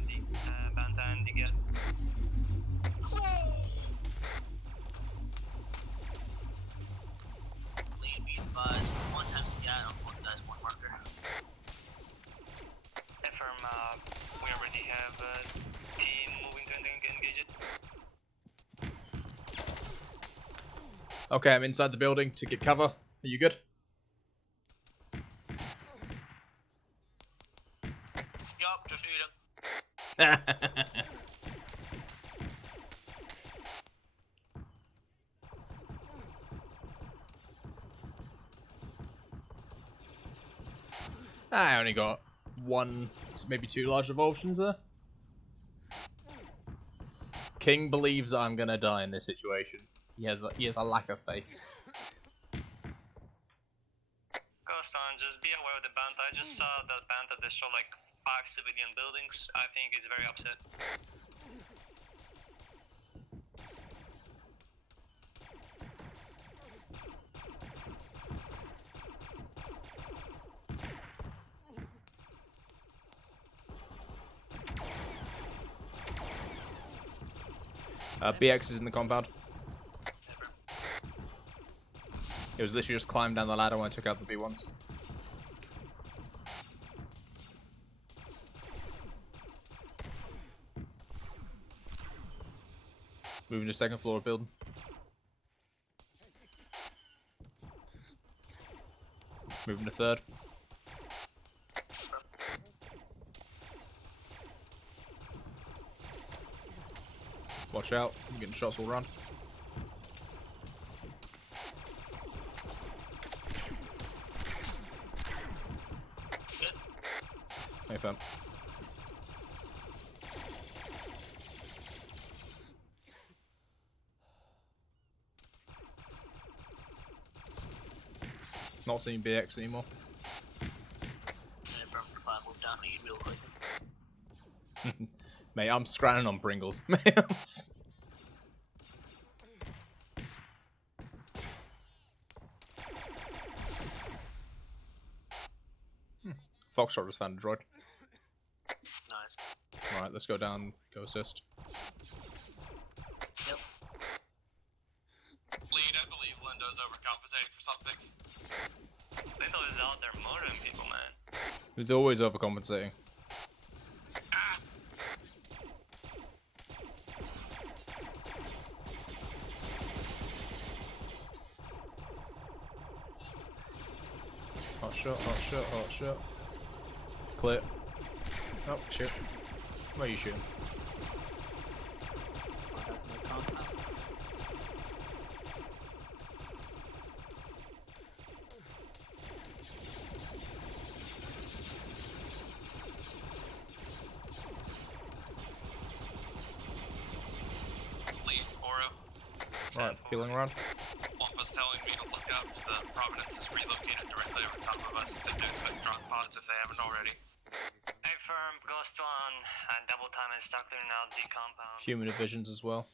Lead be advised. One times GAT on one guy's one marker. Affirm, we already have a team moving to engage it. Okay, I'm inside the building to get cover. Are you good? Yup, just need him. I only got one, maybe two large revulsions there. King believes that I'm gonna die in this situation. He has a lack of faith. Ghost on, just be aware of the band. I just saw that band that destroyed like 5 civilian buildings. I think he's very upset. BX is in the compound. It was literally just climbed down the ladder when I took out the B1s. Moving to second floor building. Moving to third. Watch out, I'm getting shots all around. Hey, fam. Not seeing BX anymore. Move down to you real quick. Mate, I'm scranning on Pringles. Foxtrot just found a droid. Nice. Alright, let's go down, go assist. Yep. Lead, I believe Lindo's overcompensating for something. Lindo is out there murdering people, man. He's always overcompensating. shot, hot shot, hot shot. Clear. Oh, shoot. Where are you shooting? That's my compound. Lee, Oro. Right, peeling around. Alpha's telling me to look up. The Providence is relocated directly over top of us. Said to expect drop pods if they haven't already. Hey, firm, Ghost 1 and Double Time is stuck clearing out the compound. Human divisions as well.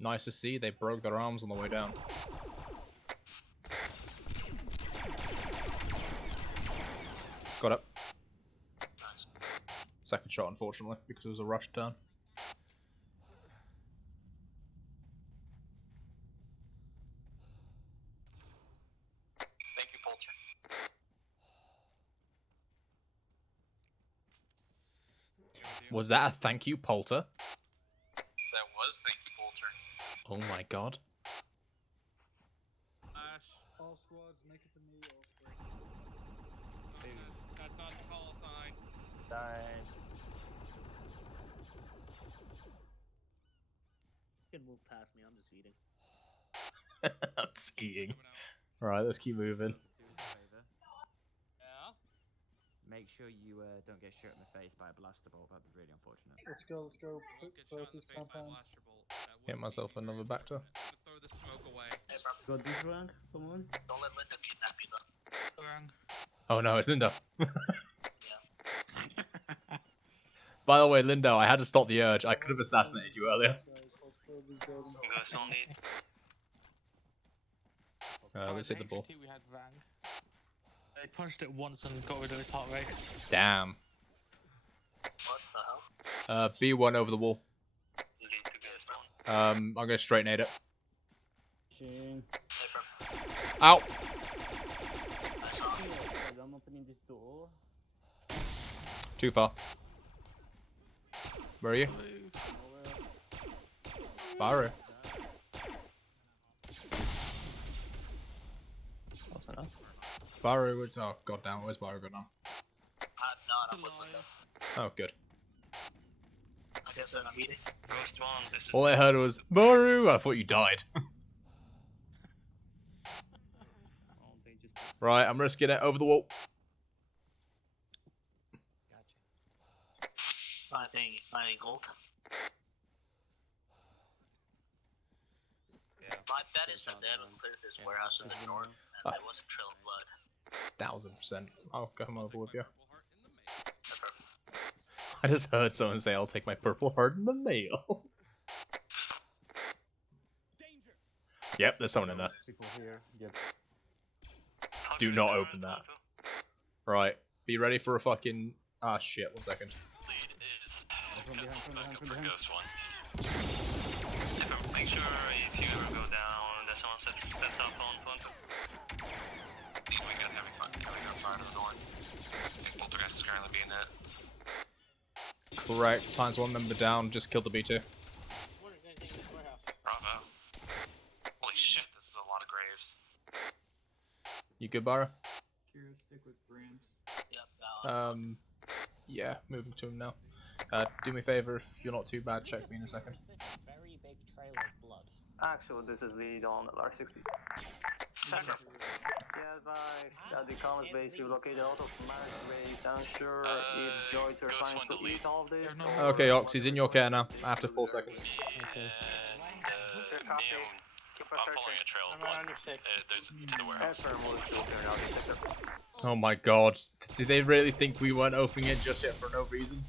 Nice to see, they broke their arms on the way down. Got up. Second shot, unfortunately, because it was a rush turn. Thank you, Polter. Was that a thank you, Polter? That was thank you, Polter. Oh my god. All squads, make it to me, all straight. That's not the call sign. Died. You can move past me, I'm just eating. That's eating. Alright, let's keep moving. Yeah? Make sure you don't get shot in the face by a blaster bolt, that'd be really unfortunate. Let's go, both these compounds. Hit myself another Bacta. Throw the smoke away. Go this rank, come on. Don't let Linda kidnap you though. Oh no, it's Lindo. By the way, Lindo, I had to stop the urge. I could have assassinated you earlier. Let's hit the ball. We had Vang. They punched it once and got rid of its heart rate. Damn. What the hell? B1 over the wall. I'm gonna straight nade it. Ow! I'm opening this door. Too far. Where are you? Baru. Baru, it's oh goddamn, where's Baru gone now? I'm with Linda. Oh good. I guess they're not eating. Ghost 1, this is... All I heard was Baru. I thought you died. Right, I'm risking it over the wall. Finding gold. My bet is that they haven't cleared this warehouse in the north, and there was a trail of blood. 1000%. I'll come over with you. I just heard someone say, "I'll take my purple heart in the mail." Yep, there's someone in there. People here. Yep. Do not open that. Right, be ready for a fucking... Ah, shit, 1 second. From behind. Ghost 1. Make sure if you ever go down, that someone sets up on front. We got heavy fire to the door. Poltergeist is currently being hit. Correct. Times 1 member down. Just killed the B2. Bravo. Holy shit, this is a lot of graves. You good, Barra? Stick with Brams. Yep, Yeah, moving to him now. Do me a favor, if you're not too bad, check me in a second. Very big trail of blood. Actually, this is lead on LR60. Second. Yeah, advise. The comms base to locate out of Marriage Base. Unsure if Joyce are trying to eat all this. Okay, Ox, he's in your care now, after 4 seconds. I'm following a trail of blood. There's to the warehouse. Oh my god, did they really think we weren't opening it just yet for no reason?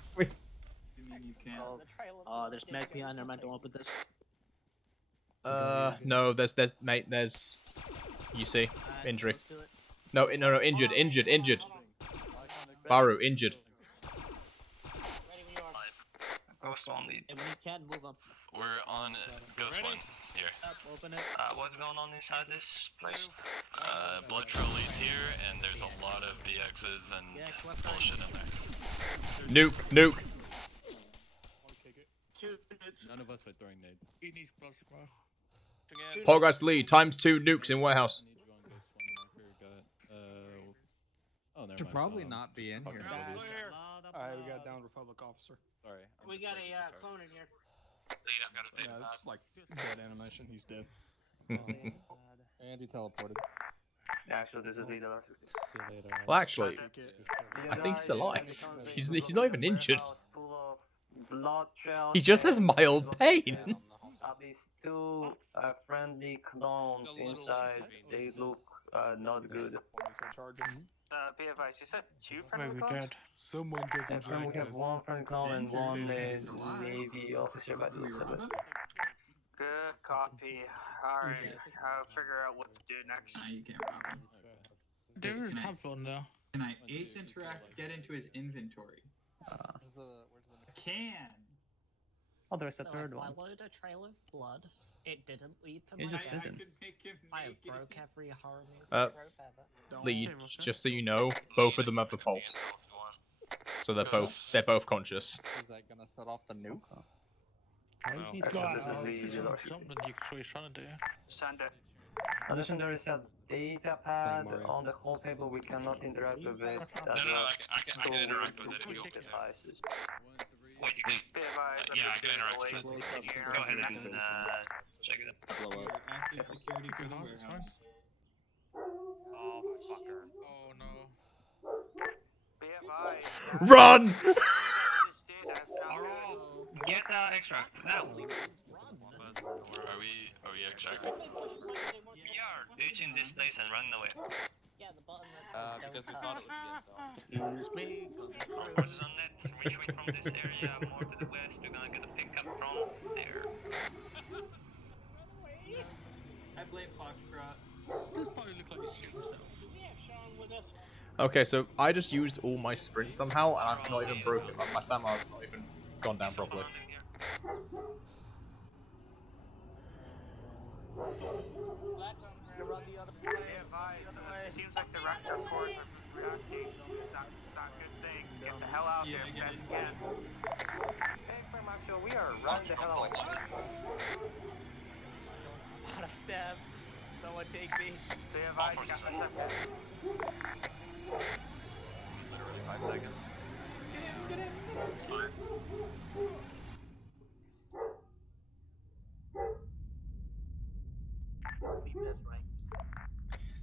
There's Meg behind there, man. Don't open this. No, there's, you see, injury. No, injured. Baru, injured. Ghost 1 lead. When you can, move up. We're on Ghost 1 here. Open it. What's going on inside this place? Blood Trail leads here, and there's a lot of DXs and bullshit in there. Nuke. None of us are throwing nades. He needs plus growth. Progress lead times 2 nukes in warehouse. Oh, never Should mind. probably not be in fucking here. idiots. Alright, we got down Republic officer. Sorry. We got a clone in here. Lead, I've got a Yeah, it's like dead animation. He's dead. And he teleported. Yeah, so this is leader. See you later. Well, actually, I think he's alive. He's not even injured. He just has mild pain. At least 2 friendly clones inside. They look not good. Be advised, you said 2 friendly clones? Someone doesn't And we like have us. 1 friendly clone and 1 is Navy officer by the looks of it. Good copy. Alright, I'll figure out what to do next. You can't rob him. There is a top one though. Can I ace interact, get into his inventory? Can. Oh, there's a So third I one. followed a trail of blood. It didn't lead to It my just death. didn't. I have broke every horror movie Uh, trope ever. Lead, just so you know, both of them have the pulse. So they're both conscious. Is that gonna set off the nuke? Something you could trying to do. Send it. Addition, there is a data pad on the whole table. We cannot interact with it. No, I can interact with it if you want. Devices. What you think? Be advised, Yeah, I can interact with it. Go ahead and check it out. Blow up. Active security for the warehouse. Oh, fucker. Oh no. Be advised. Run! Get extract now. Are we extracting? We are reaching this place and running away. Yeah, the button that says Because we don't thought touch. it would be me. Forces on net, retreat from this area more to the west. We're gonna get a pickup from there. I blame Foxtrot. This probably look like he's shooting himself. Okay, so I just used all my sprint somehow, and I've not even broken. My Samar's not even gone down properly. Seems like the reactor cores are reacting. It's not a good thing. Get the hell out there as fast as you can. Hey, Firm Actual, we are running the hell away. Out of stab. Someone take me. Be advised, you got reception. Literally 5 seconds.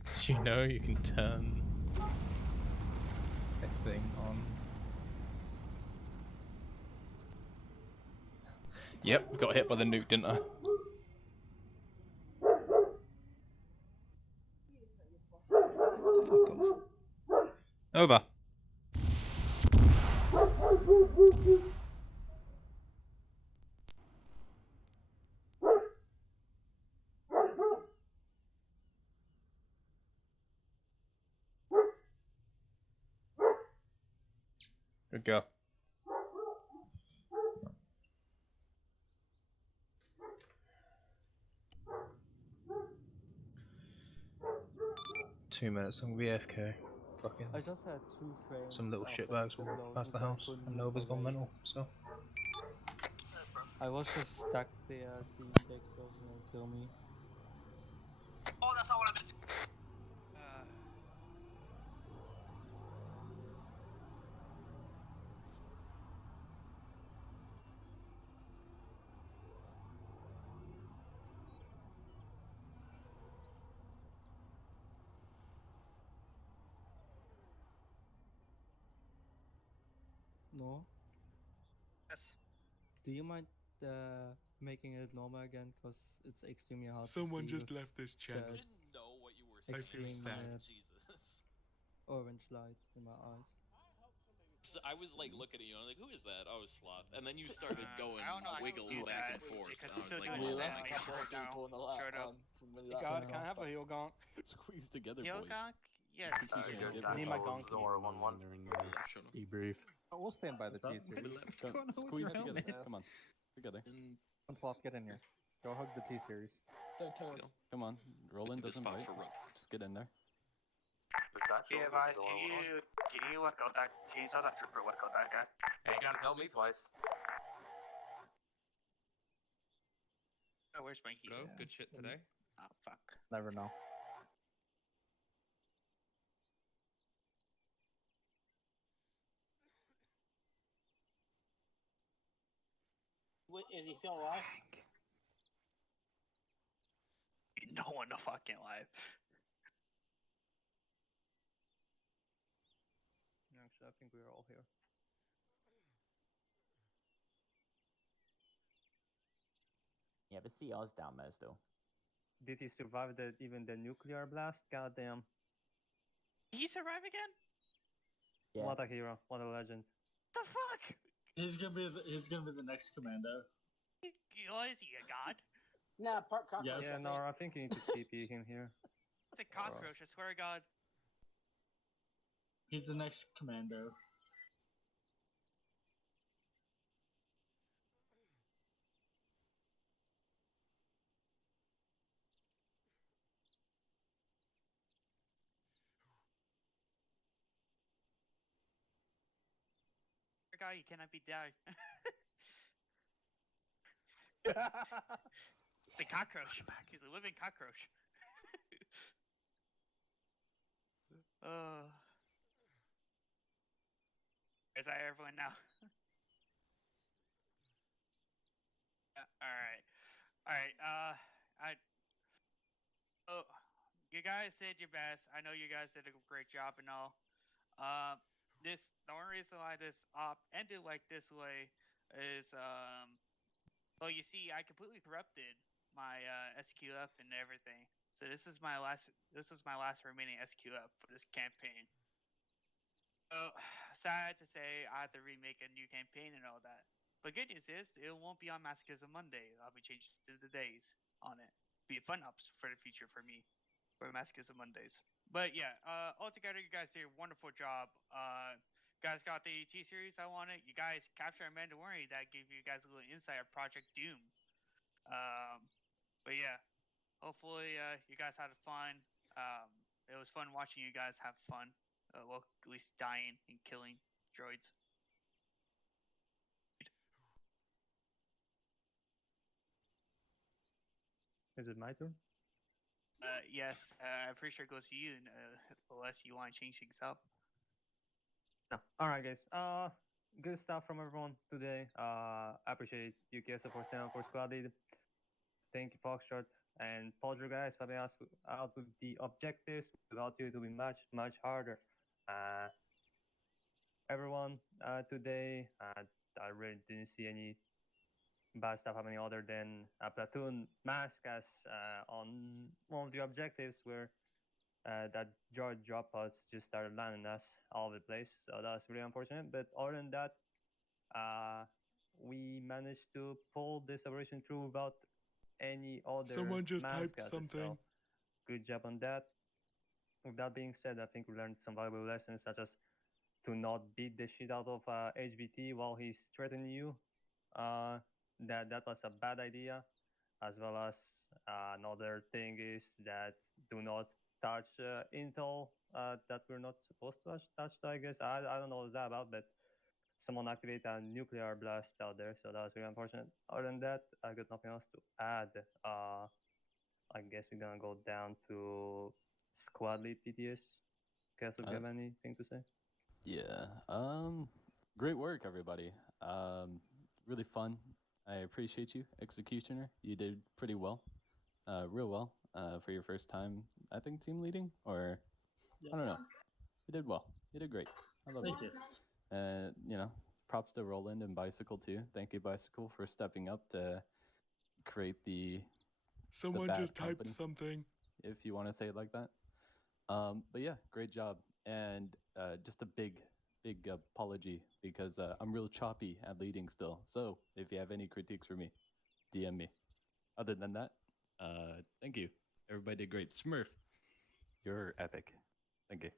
Did you know you can turn a thing on? Yep, got hit by the nuke, didn't I? Over. Good go. Two minutes, I'm gonna be AFK. Fucking. I just had 2 frames. Some little after shitbags will load, pass the so I house, couldn't and move Nova's gone away. mental, so. I was just stuck there seeing the explosion and kill me. Oh, that's not what I meant. No? Yes. Do you mind making it normal again? Because it's extremely hard Someone to see just with left this channel. the I didn't know what you were saying. I feel extreme, sad. orange light in my eyes. I was like looking at you, and I'm like, who is that? Oh, Sloth. And then you started going I don't know how to wiggle do back that and forth. because And I he's was still like, doing what his the animation heck? right now. Showed up. God, can I have a heel gonk? Squeeze together, Heel boys. gonk? Yes. Need my gonk. Debrief. Oh, we'll stand by the T series. Squeeze together. Come on. Together. Come on, Sloth, get in here. Go hug the T series. Don't tell me. Come on. Roland This doesn't spot bite. for rope. Just get in there. Be advised, can you let go that? Can you tell that trooper let go that guy? Hey, you gotta tell me twice. Oh, where's my heat? Good shit today. Oh, fuck. Never know. Wait, is he still alive? No one the fucking alive. Actually, I think we're all here. Yeah, the CR's down there still. Did he survive even the nuclear blast? Goddamn. Did he survive again? Yeah. What a hero. What a legend. The fuck? He's gonna be the next commando. What is he, a god? Nah, part cockroach. Yes. Yeah, no, I think you need to TP him here. It's a cockroach, I swear to God. He's the next commando. God, you cannot be dead. It's a cockroach. He's a living cockroach. Where's everyone now? Alright, oh, you guys did your best. I know you guys did a great job and all. The only reason why this op ended like this way is, well, you see, I completely corrupted my SQF and everything. So this is my last remaining SQF for this campaign. So sad to say, I have to remake a new campaign and all that. But good news is, it won't be on Masochism Monday. I'll be changing the days on it. Be fun ups for the future for me, for Masochism Mondays. But yeah, altogether, you guys did a wonderful job. Guys got the T-series I wanted. You guys captured Amanda Warren. That gave you guys a little insight of Project Doom. But yeah, hopefully you guys had fun. It was fun watching you guys have fun. Well, at least dying and killing droids. Is it my turn? Yes, I'm pretty sure it goes to you, unless you want to change things up. No. Alright, guys. Good stuff from everyone today. I appreciate you guys for standing up for Squad Lead. Thank you, Foxtrot and Poltergeist, for helping us out with the objectives. Without you, it will be much, much harder. Everyone, today, I really didn't see any bad stuff happening other than a platoon mask as on one of the objectives where that droid drop pods just started landing us all over the place. So that was really unfortunate. But other than that, we managed to pull this operation through without any other Someone just mask typed gases, something. So good job on that. With that being said, I think we learned some valuable lessons, such as to not beat the shit out of HVT while he's threatening you. That was a bad idea, as well as another thing is that do not touch intel that we're not supposed to touch. I guess I don't know what that about, but someone activated a nuclear blast out there, so that was really unfortunate. Other than that, I got nothing else to add. I guess we're gonna go down to squad lead PTS. Guess if you have anything to say. Yeah. Great work, everybody. Really fun. I appreciate you, Executioner. You did pretty well. Real well. For your first time, I think, team leading? Or, I don't know. You did well. You did great. I love Thank you. you. Props to Roland and Bicycle, too. Thank you, Bicycle, for stepping up to create the Someone bad just typed company, something. if you want to say it like that. But yeah, great job. And just a big apology because I'm real choppy at leading still. So if you have any critiques for me, DM me. Other than that, thank you. Everybody did great. Smurf, you're epic. Thank you.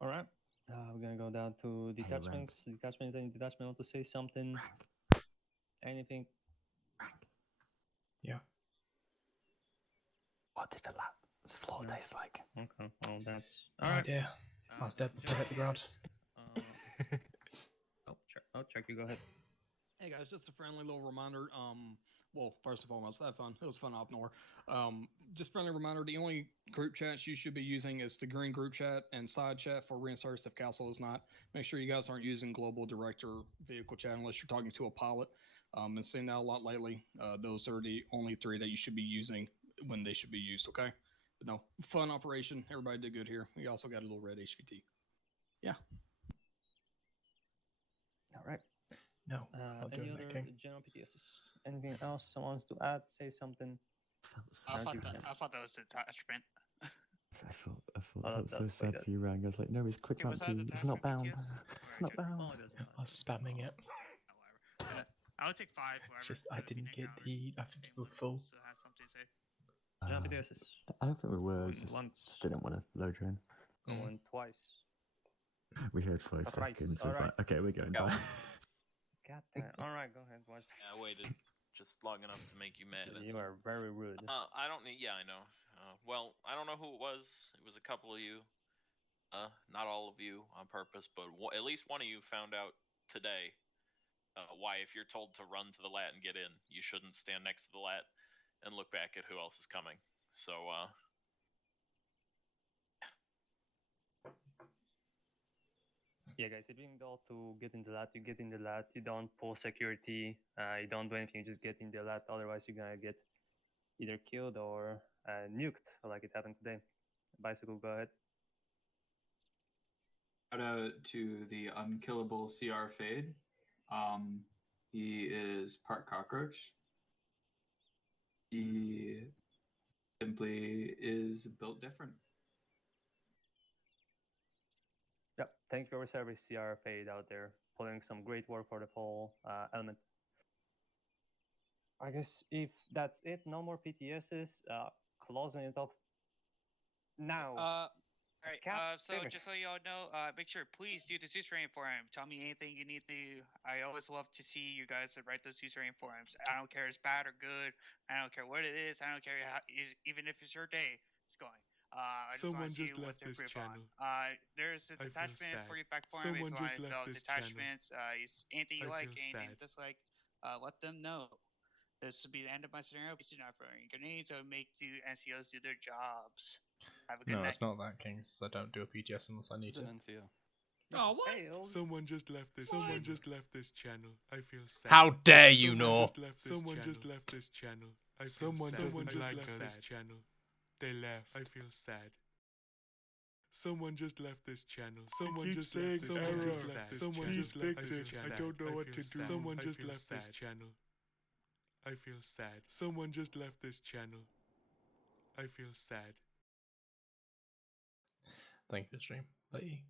All right. We're gonna go down to detachments. Detachments. Any detachment want to say something? Anything? Yeah. What did the last floor taste like? Okay. Well, that's No idea. I was dead before I hit the ground. I'll check. You go ahead. Hey guys, just a friendly little reminder. Well, first and foremost, have fun. It was fun up north. Just friendly reminder: the only group chats you should be using is the green group chat and side chat for reinserts if Castle is not. Make sure you guys aren't using global director vehicle chat unless you're talking to a pilot. And seeing that a lot lately. Those are the only three that you should be using when they should be used. Okay. But no, fun operation. Everybody did good here. We also got a little red HVT. Yeah. All right. No, not Any doing other that, King. general PTSs? Anything else someone wants to add? Say something. I thought that was the attachment. I thought Oh, that was so that's sad like for you, Rang. I was like, no, it's quick Okay, was mount that key. the It's not bound. attachment It's not bound. Oh, it doesn't I was spamming it. I would take 5. Whoever. Just I didn't get the. I think you were full. So has something to say. General PTSs. I don't think we were. Going Just once. didn't want to load you in. Going twice. We heard 5 Alright, seconds. I was alright. like, okay, we're going down. God damn. Alright, go ahead, boys. Yeah, I waited just long enough to make you mad. You are very rude. I don't need. Yeah, I know. Well, I don't know who it was. It was a couple of you. Not all of you on purpose, but at least one of you found out today why, if you're told to run to the lat and get in, you shouldn't stand next to the lat and look back at who else is coming. So, Yeah, guys, if you go to get in the lat, you get in the lat. You don't pull security. You don't do anything. You just get in the lat. Otherwise, you're gonna get either killed or nuked, like it happened today. Bicycle, go ahead. Shout out to the unkillable CR Fade. He is part cockroach. He simply is built different. Yep. Thank you for your service, CR Fade out there, pulling some great work for the full element. I guess if that's it, no more PTSs. Closing it off now. Alright, so finish. just so you all know, make sure, please do the suzerain forums. Tell me anything you need to. I always love to see you guys that write those suzerain forums. I don't care if it's bad or good. I don't care what it is. I don't care how, even if it's your day, it's going. I just Someone want to see just what left to this improve channel. on. There's the I feel detachment sad. for your back forum. Someone if you just want to left fill this channel. detachments, anything you I like, feel anything sad. just like, let them know. This will be the end of my scenario. Please do not throw any grenades or make the NCOs do their jobs. Have a good No, night. it's not that, King. It's I don't do a PTS unless I need to. Oh, what? Someone just left this. Someone just left this channel. I feel sad. How dare you, Someone Nor? just left this channel. Just left this channel. I feel sad. Someone just left this channel. They left. I feel sad. Someone just left this channel. Someone just left this channel. Someone just fix it. I don't know what to do. Someone just left this channel. I feel sad. Someone just left this channel. I feel sad. Thank you for the stream. Bye.